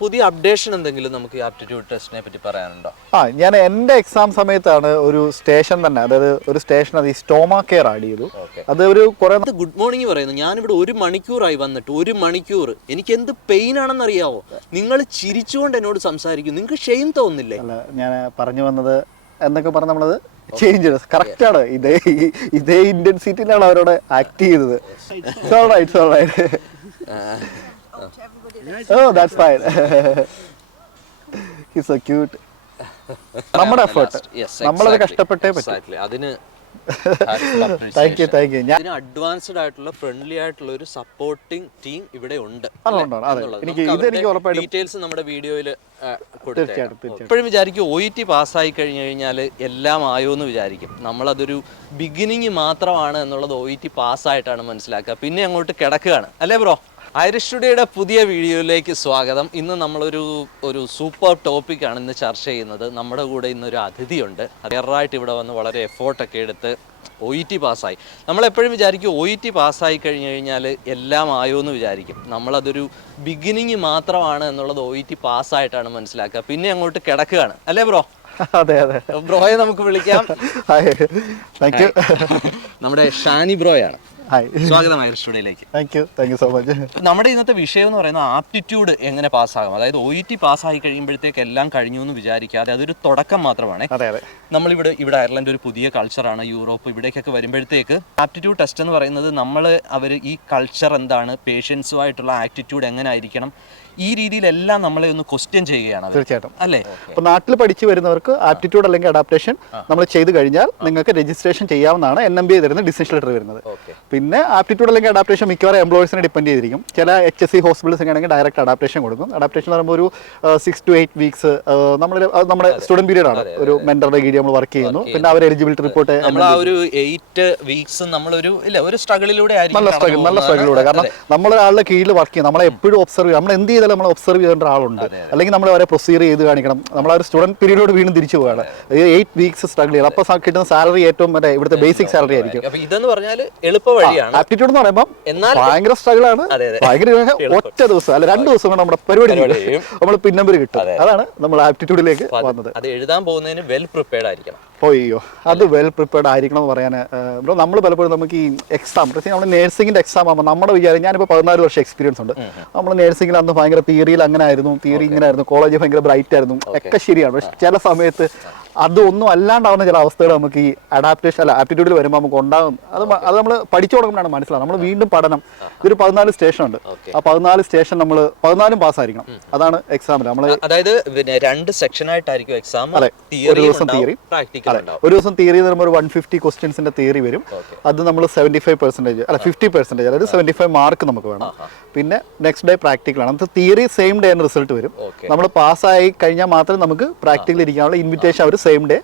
പുതിയ അപ്ഡേഷൻ എന്തെങ്കിലും നമുക്ക് ഈ ആപ്റ്റിറ്റ്യൂഡ് ടെസ്റ്റിനെ പറ്റി പറയാനുണ്ടോ? ഞാൻ എൻ്റെ എക്സാം സമയത്താണ് ഒരു സ്റ്റേഷൻ തന്നെ, അതായത് ഒരു സ്റ്റേഷൻ അത് ഈ സ്റ്റോമാ കെയർ ആഡ് ചെയ്തു. അത് ഒരു കുറെ ഗുഡ് മോർണിംഗ് പറയുന്നു. ഞാനിവിടെ 1 മണിക്കൂറായി വന്നിട്ട് 1 മണിക്കൂർ എനിക്ക് എന്ത് പെയിൻ ആണെന്ന് അറിയാവോ? നിങ്ങൾ ചിരിച്ചുകൊണ്ട് എന്നോട് സംസാരിക്കും, നിങ്ങൾക്ക് ഷെയിം തോന്നുന്നില്ലേ? അല്ല, ഞാൻ പറഞ്ഞു വന്നത് എന്നൊക്കെ പറഞ്ഞ് നമ്മളത് ചേഞ്ച് കറക്റ്റ് ആണ്. ഇതേ ഇന്റൻസിറ്റിയിലാണ് അവരോട് ആക്ട് ചെയ്തത്. Oh, that's fine. He's so cute. നമ്മുടെ എഫേർട്ട് നമ്മളത് കഷ്ടപ്പെട്ടേ പറ്റും. അതിന് താങ്ക് യു. ഞാൻ അഡ്വാൻസ്ഡ് ആയിട്ടുള്ള ഫ്രണ്ട്ലി ആയിട്ടുള്ള ഒരു സപ്പോർട്ടിംഗ് ടീം ഇവിടെ ഉണ്ട്. ഡീറ്റെയിൽസ് നമ്മുടെ വീഡിയോയിൽ എപ്പോഴും വിചാരിക്കും OET പാസ്സായി കഴിഞ്ഞു കഴിഞ്ഞാൽ എല്ലാം ആയോ എന്ന് വിചാരിക്കും. നമ്മളതൊരു ബിഗിനിങ് മാത്രമാണ് എന്നുള്ളത് OET പാസ്സായിട്ടാണ് മനസ്സിലാക്കുക. പിന്നെ അങ്ങോട്ട് കിടക്കുകയാണ് അല്ലേ ബ്രോ? ഐറിഷ് സ്റ്റുഡിയോയുടെ പുതിയ വീഡിയോയിലേക്ക് സ്വാഗതം. ഇന്ന് നമ്മളൊരു സൂപ്പർ ടോപ്പിക്കാണ് ഇന്ന് ചർച്ച ചെയ്യുന്നത്. നമ്മുടെ കൂടെ ഇന്നൊരു അതിഥിയുണ്ട്. അതേറായിട്ട് ഇവിടെ വന്ന് വളരെ എഫേർട്ടൊക്കെ എടുത്ത് OET പാസ്സായി. നമ്മളെപ്പോഴും വിചാരിക്കും OET പാസ്സായി കഴിഞ്ഞു കഴിഞ്ഞാൽ എല്ലാം ആയോ എന്ന് വിചാരിക്കും. നമ്മളതൊരു ബിഗിനിങ് മാത്രമാണ് എന്നുള്ളത് OET പാസ്സായിട്ടാണ് മനസ്സിലാക്കുക. പിന്നെ അങ്ങോട്ട് കിടക്കുകയാണ് അല്ലേ ബ്രോ? അതെ അതെ. ബ്രോയെ നമുക്ക് വിളിക്കാം. Thank you. നമ്മുടെ ഷാനി ബ്രോയാണ്. സ്വാഗതം ഐറിഷ് സ്റ്റുഡിയോയിലേക്ക്. Thank you so much. നമ്മുടെ ഇന്നത്തെ വിഷയം എന്ന് പറയുന്നത് ആപ്റ്റിറ്റ്യൂഡ് എങ്ങനെ പാസ്സാകും. അതായത് OET പാസ്സായി കഴിയുമ്പോഴത്തേക്ക് എല്ലാം കഴിഞ്ഞു എന്ന് വിചാരിക്കാതെ അതൊരു തുടക്കം മാത്രമാണ്. നമ്മളിവിടെ അയർലൻഡ് ഒരു പുതിയ കൾച്ചറാണ്. യൂറോപ്പ് ഇവിടേക്കൊക്കെ വരുമ്പോഴത്തേക്ക് ആപ്റ്റിറ്റ്യൂഡ് ടെസ്റ്റ് എന്ന് പറയുന്നത് അവർ ഈ കൾച്ചർ എന്താണ്, പേഷ്യൻസുമായിട്ടുള്ള ആറ്റിറ്റ്യൂഡ് എങ്ങനെ ആയിരിക്കണം, ഈ രീതിയിലെല്ലാം നമ്മളെ ഒന്ന് ക്വസ്റ്റ്യൻ ചെയ്യുകയാണ്. തീർച്ചയായിട്ടും അല്ലേ? അപ്പോൾ നാട്ടിൽ പഠിച്ചു വരുന്നവർക്ക് ആപ്റ്റിറ്റ്യൂഡ് അല്ലെങ്കിൽ അഡാപ്റ്റേഷൻ നമ്മൾ ചെയ്ത് കഴിഞ്ഞാൽ നിങ്ങൾക്ക് രജിസ്ട്രേഷൻ ചെയ്യാവുന്നതാണ്. NMBA തരുന്ന ഡിസിഷൻ ലെറ്റർ വരുന്നത്. പിന്നെ ആപ്റ്റിറ്റ്യൂഡ് അല്ലെങ്കിൽ അഡാപ്റ്റേഷൻ മിക്കവാറും എംപ്ലോയീസിനെ ഡിപ്പെൻഡ് ചെയ്തിരിക്കും. ചില HSC ഹോസ്പിറ്റൽസ് ഒക്കെ ആണെങ്കിൽ ഡയറക്റ്റ് അഡാപ്റ്റേഷൻ കൊടുക്കും. അഡാപ്റ്റേഷൻ എന്ന് പറയുമ്പോൾ ഒരു 6 to 8 വീക്സ് നമ്മുടെ സ്റ്റുഡന്റ് പീരീഡ് ആണ്. ഒരു മെന്ററുടെ കീഴിൽ നമ്മൾ വർക്ക് ചെയ്യുന്നു. പിന്നെ അവർ എലിജിബിലിറ്റി റിപ്പോർട്ട് ഒരു 8 വീക്സ് നമ്മളൊരു സ്ട്രഗിളിലൂടെ നല്ല സ്ട്രഗിളിലൂടെ, കാരണം നമ്മളൊരാളുടെ കീഴിൽ വർക്ക് ചെയ്യും. നമ്മളെ എപ്പോഴും ഒബ്സർവ് ചെയ്യും. നമ്മൾ എന്ത് ചെയ്താലും നമ്മൾ ഒബ്സർവ് ചെയ്യേണ്ട ആളുണ്ട്. അല്ലെങ്കിൽ നമ്മൾ അവരെ പ്രൊസീജിയർ ചെയ്ത് കാണിക്കണം. നമ്മൾ ആ ഒരു സ്റ്റുഡന്റ് പീരീഡോട് വീണ്ടും തിരിച്ചു പോവുകയാണ്. 8 വീക്സ് സ്ട്രഗിൾ ചെയ്യണം. അപ്പോൾ കിട്ടുന്ന സാലറി ഏറ്റവും ഇവിടുത്തെ ബേസിക് സാലറി ആയിരിക്കും. ഇതെന്ന് പറഞ്ഞാൽ എളുപ്പ വഴിയാണ്. ആപ്റ്റിറ്റ്യൂഡ് എന്ന് പറയുമ്പോൾ ഭയങ്കര സ്ട്രഗിൾ ആണ്. ഭയങ്കര ഒറ്റ ദിവസം അല്ല 2 ദിവസം കൊണ്ട് നമ്മുടെ പരിപാടി നമ്മൾ പിന്നമ്പര് കിട്ടും. അതാണ് നമ്മൾ ആപ്റ്റിറ്റ്യൂഡിലേക്ക് വന്നത്. അത് എഴുതാൻ പോകുന്നതിന് വെൽ പ്രിപ്പയർഡ് ആയിരിക്കണം. അയ്യോ, അത് വെൽ പ്രിപ്പയർഡ് ആയിരിക്കണം എന്ന് പറയാൻ ബ്രോ, നമ്മൾ പലപ്പോഴും നമുക്ക് ഈ എക്സാം പ്രത്യേകിച്ച് നമ്മൾ നേഴ്സിംഗിന്റെ എക്സാം ആകുമ്പോൾ നമ്മുടെ വിചാരം, ഞാനിപ്പോൾ 14 വർഷം എക്സ്പീരിയൻസ് ഉണ്ട്. നമ്മൾ നേഴ്സിംഗിൽ അന്ന് ഭയങ്കര തിയറിയിൽ അങ്ങനെ ആയിരുന്നു, തിയറി ഇങ്ങനെ ആയിരുന്നു, കോളേജ് ഭയങ്കര ബ്രൈറ്റ് ആയിരുന്നു, ഒക്കെ ശരിയാണ്. പക്ഷെ ചില സമയത്ത് അതൊന്നും അല്ലാണ്ടാവുന്ന ചില അവസ്ഥകൾ നമുക്ക് ഈ അഡാപ്റ്റേഷൻ അല്ല ആപ്റ്റിറ്റ്യൂഡിൽ വരുമ്പോൾ നമുക്ക് ഉണ്ടാകും. അത് നമ്മൾ പഠിച്ചു തുടങ്ങുമ്പോഴാണ് മനസ്സിലാവും. നമ്മൾ വീണ്ടും പഠനം, ഇതൊരു 14 സ്റ്റേഷൻ ഉണ്ട്. ആ 14 സ്റ്റേഷൻ നമ്മൾ 14 പാസ്സായിരിക്കണം. അതാണ് എക്സാമിൽ നമ്മൾ, അതായത് 2 സെക്ഷനായിട്ടായിരിക്കും എക്സാം. ഒരു ദിവസം തിയറി, ഒരു ദിവസം തിയറി എന്ന് പറയുമ്പോൾ ഒരു 150 ക്വസ്റ്റ്യൻസിന്റെ തിയറി വരും. അത് നമ്മൾ 75% അല്ല 50%, അതായത് 75 മാർക്ക് നമുക്ക് വേണം. പിന്നെ നെക്സ്റ്റ് ഡേ പ്രാക്ടിക്കലാണ്. നമുക്ക് തിയറി സെയിം ഡേ റിസൾട്ട് വരും. നമ്മൾ പാസ്സായി കഴിഞ്ഞാൽ മാത്രമേ നമുക്ക് പ്രാക്ടിക്കൽ ഇരിക്കാനുള്ള ഇൻവിറ്റേഷൻ അവർ സെയിം ഡേ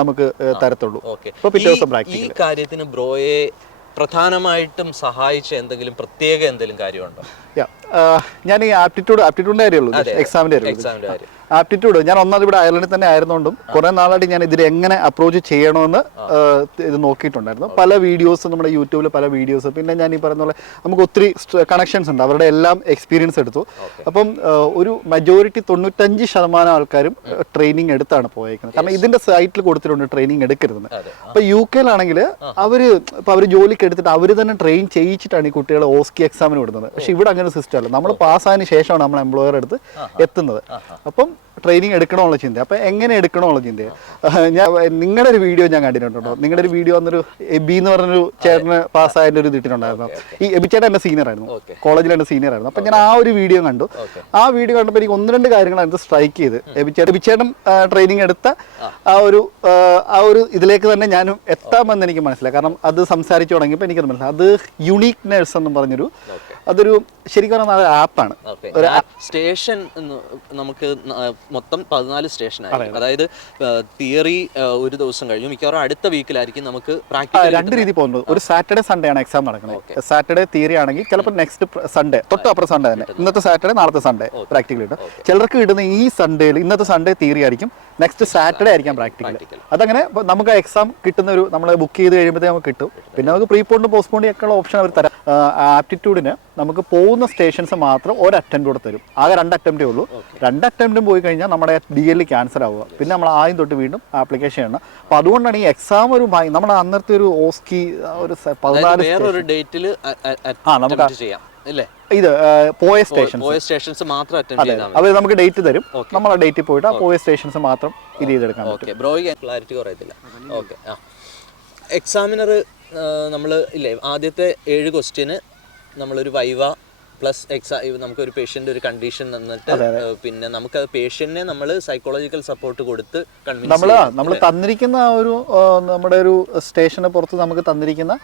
നമുക്ക് തരത്തുള്ളൂ. അപ്പോൾ പിറ്റേ ദിവസം പ്രാക്ടിക്കൽ. ഈ കാര്യത്തിന് ബ്രോയെ പ്രധാനമായിട്ടും സഹായിച്ച എന്തെങ്കിലും കാര്യമുണ്ടോ? ഞാൻ ഈ ആപ്റ്റിറ്റ്യൂഡിന്റെ കാര്യമുള്ളൂ, എക്സാമിന്റെ കാര്യം. ആപ്റ്റിറ്റ്യൂഡ് ഞാൻ ഒന്നാമത് ഇവിടെ അയർലൻഡിൽ തന്നെ ആയിരുന്നുകൊണ്ടും കുറെ നാളായിട്ട് ഞാൻ ഇതിൽ എങ്ങനെ അപ്രോച്ച് ചെയ്യണമെന്ന് ഇത് നോക്കിയിട്ടുണ്ടായിരുന്നു. പല വീഡിയോസ് നമ്മുടെ യൂട്യൂബിൽ പല വീഡിയോസ്, പിന്നെ ഞാൻ ഈ പറയുന്ന പോലെ നമുക്ക് ഒത്തിരി കണക്ഷൻസ് ഉണ്ട്, അവരുടെ എല്ലാം എക്സ്പീരിയൻസ് എടുത്തു. അപ്പം ഒരു മജോറിറ്റി 95% ആൾക്കാരും ട്രെയിനിങ് എടുത്താണ് പോയേക്കുന്നത്. കാരണം ഇതിന്റെ സൈറ്റിൽ കൊടുത്തിട്ടുണ്ട് ട്രെയിനിങ് എടുക്കരുതെന്ന്. അപ്പൊ UK-ലാണെങ്കിൽ അവർ ജോലിക്ക് എടുത്തിട്ട് അവർ തന്നെ ട്രെയിൻ ചെയ്യിച്ചിട്ടാണ് ഈ കുട്ടികളെ OSCE എക്സാമിന് വിടുന്നത്. പക്ഷെ ഇവിടെ അങ്ങനെ സിസ്റ്റം അല്ല. നമ്മൾ പാസ്സായതിനു ശേഷമാണ് നമ്മൾ എംപ്ലോയർ അടുത്ത് എത്തുന്നത്. അപ്പം ട്രെയിനിങ് എടുക്കണമെന്നുള്ള ചിന്ത. അപ്പം എങ്ങനെ എടുക്കണമെന്നുള്ള ചിന്ത നിങ്ങളുടെ ഒരു വീഡിയോ ഞാൻ കണ്ടിട്ടുണ്ടോ? നിങ്ങളുടെ ഒരു വീഡിയോ വന്നൊരു എബി എന്ന് പറഞ്ഞൊരു ചേട്ടന് പാസ്സായതിൻ്റെ ഒരു ഇതിട്ടുണ്ടായിരുന്നു. ഈ എബിച്ചേട്ടൻ എൻ്റെ സീനിയർ ആയിരുന്നു, കോളേജിൽ എൻ്റെ സീനിയർ ആയിരുന്നു. അപ്പം ഞാൻ ആ ഒരു വീഡിയോ കണ്ടു. ആ വീഡിയോ കണ്ടപ്പോൾ എനിക്ക് 1-2 കാര്യങ്ങളാണ് സ്ട്രൈക്ക് ചെയ്ത്. എബിച്ചേട്ടൻ ട്രെയിനിങ് എടുത്ത ആ ഒരു ഇതിലേക്ക് തന്നെ ഞാനും എത്താമെന്ന് എനിക്ക് മനസ്സിലായി. കാരണം അത് സംസാരിച്ചു തുടങ്ങിയപ്പോൾ എനിക്കത് മനസ്സിലായി. അത് യുണീക്നെസ് എന്ന് പറഞ്ഞൊരു, അതൊരു ശരിക്കും പറഞ്ഞാൽ ആപ്പാണ്. സ്റ്റേഷൻ നമുക്ക് മൊത്തം 14 സ്റ്റേഷനായിരിക്കും. അതായത് തിയറി ഒരു ദിവസം കഴിഞ്ഞു, മിക്കവാറും അടുത്ത വീക്കിലായിരിക്കും നമുക്ക് പ്രാക്ടിക്കൽ. 2 രീതി പോകുന്നത്. ഒരു സാറ്റർഡേ സൺഡേ ആണ് എക്സാം നടക്കുന്നത്. സാറ്റർഡേ തിയറി ആണെങ്കിൽ ചിലപ്പോൾ നെക്സ്റ്റ് സൺഡേ തൊട്ടപ്പുറം സൺഡേ തന്നെ, ഇന്നത്തെ സാറ്റർഡേ നാളത്തെ സൺഡേ പ്രാക്ടിക്കൽ കിട്ടും. ചിലർക്ക് കിട്ടുന്ന ഈ സൺഡേയിൽ ഇന്നത്തെ സൺഡേ തിയറി ആയിരിക്കും, നെക്സ്റ്റ് സാറ്റർഡേ ആയിരിക്കാം പ്രാക്ടിക്കൽ. അതങ്ങനെ നമുക്ക് എക്സാം കിട്ടുന്ന ഒരു നമ്മൾ ബുക്ക് ചെയ്ത് കഴിയുമ്പോഴത്തേക്ക് നമുക്ക് കിട്ടും. പിന്നെ നമുക്ക് പ്രീപോണ്ടും പോസ്റ്റ്പോണ്ടും ഒക്കെ ഉള്ള ഓപ്ഷൻ അവർ തരാം. ആപ്റ്റിറ്റ്യൂഡിന് നമുക്ക് പോകുന്ന സ്റ്റേഷൻസ് മാത്രം ഒരു അറ്റംപ്റ്റ് കൂടെ തരും. ആകെ 2 അറ്റംപ്റ്റേ ഉള്ളൂ. 2 അറ്റംപ്റ്റും പോയി കഴിഞ്ഞാൽ നമ്മുടെ DL ക്യാൻസൽ ആവുക. പിന്നെ നമ്മൾ ആദ്യം തൊട്ട് വീണ്ടും ആപ്ലിക്കേഷൻ ചെയ്യണം. അപ്പോൾ അതുകൊണ്ടാണ് ഈ എക്സാം ഒരു നമ്മുടെ അന്നത്തെ ഒരു ഓസ്കി ഒരു 14 ഡേറ്റിൽ നമുക്ക് ചെയ്യാം അല്ലേ? ഇത് പോയ സ്റ്റേഷൻസ് മാത്രം അവർ നമുക്ക് ഡേറ്റ് തരും. നമ്മൾ ആ ഡേറ്റിൽ പോയിട്ട് ആ പോയ സ്റ്റേഷൻസ് മാത്രം ഇത് ചെയ്തെടുക്കാൻ പറ്റും. ബ്രോയ്ക്ക് ക്ലാരിറ്റി കുറയത്തില്ല. ഓക്കെ. എക്സാമിനർ നമ്മൾ ഇല്ലേ ആദ്യത്തെ 7 ക്വസ്റ്റ്യന് നമ്മളൊരു വൈവ പ്ലസ് നമുക്കൊരു പേഷ്യൻ്റ് ഒരു കണ്ടീഷൻ തന്നിട്ട് പിന്നെ നമുക്ക് പേഷ്യന്റിനെ നമ്മൾ സൈക്കോളജിക്കൽ സപ്പോർട്ട് കൊടുത്ത് നമ്മൾ തന്നിരിക്കുന്ന ആ ഒരു നമ്മുടെ ഒരു സ്റ്റേഷന് പുറത്ത് നമുക്ക് തന്നിരിക്കുന്ന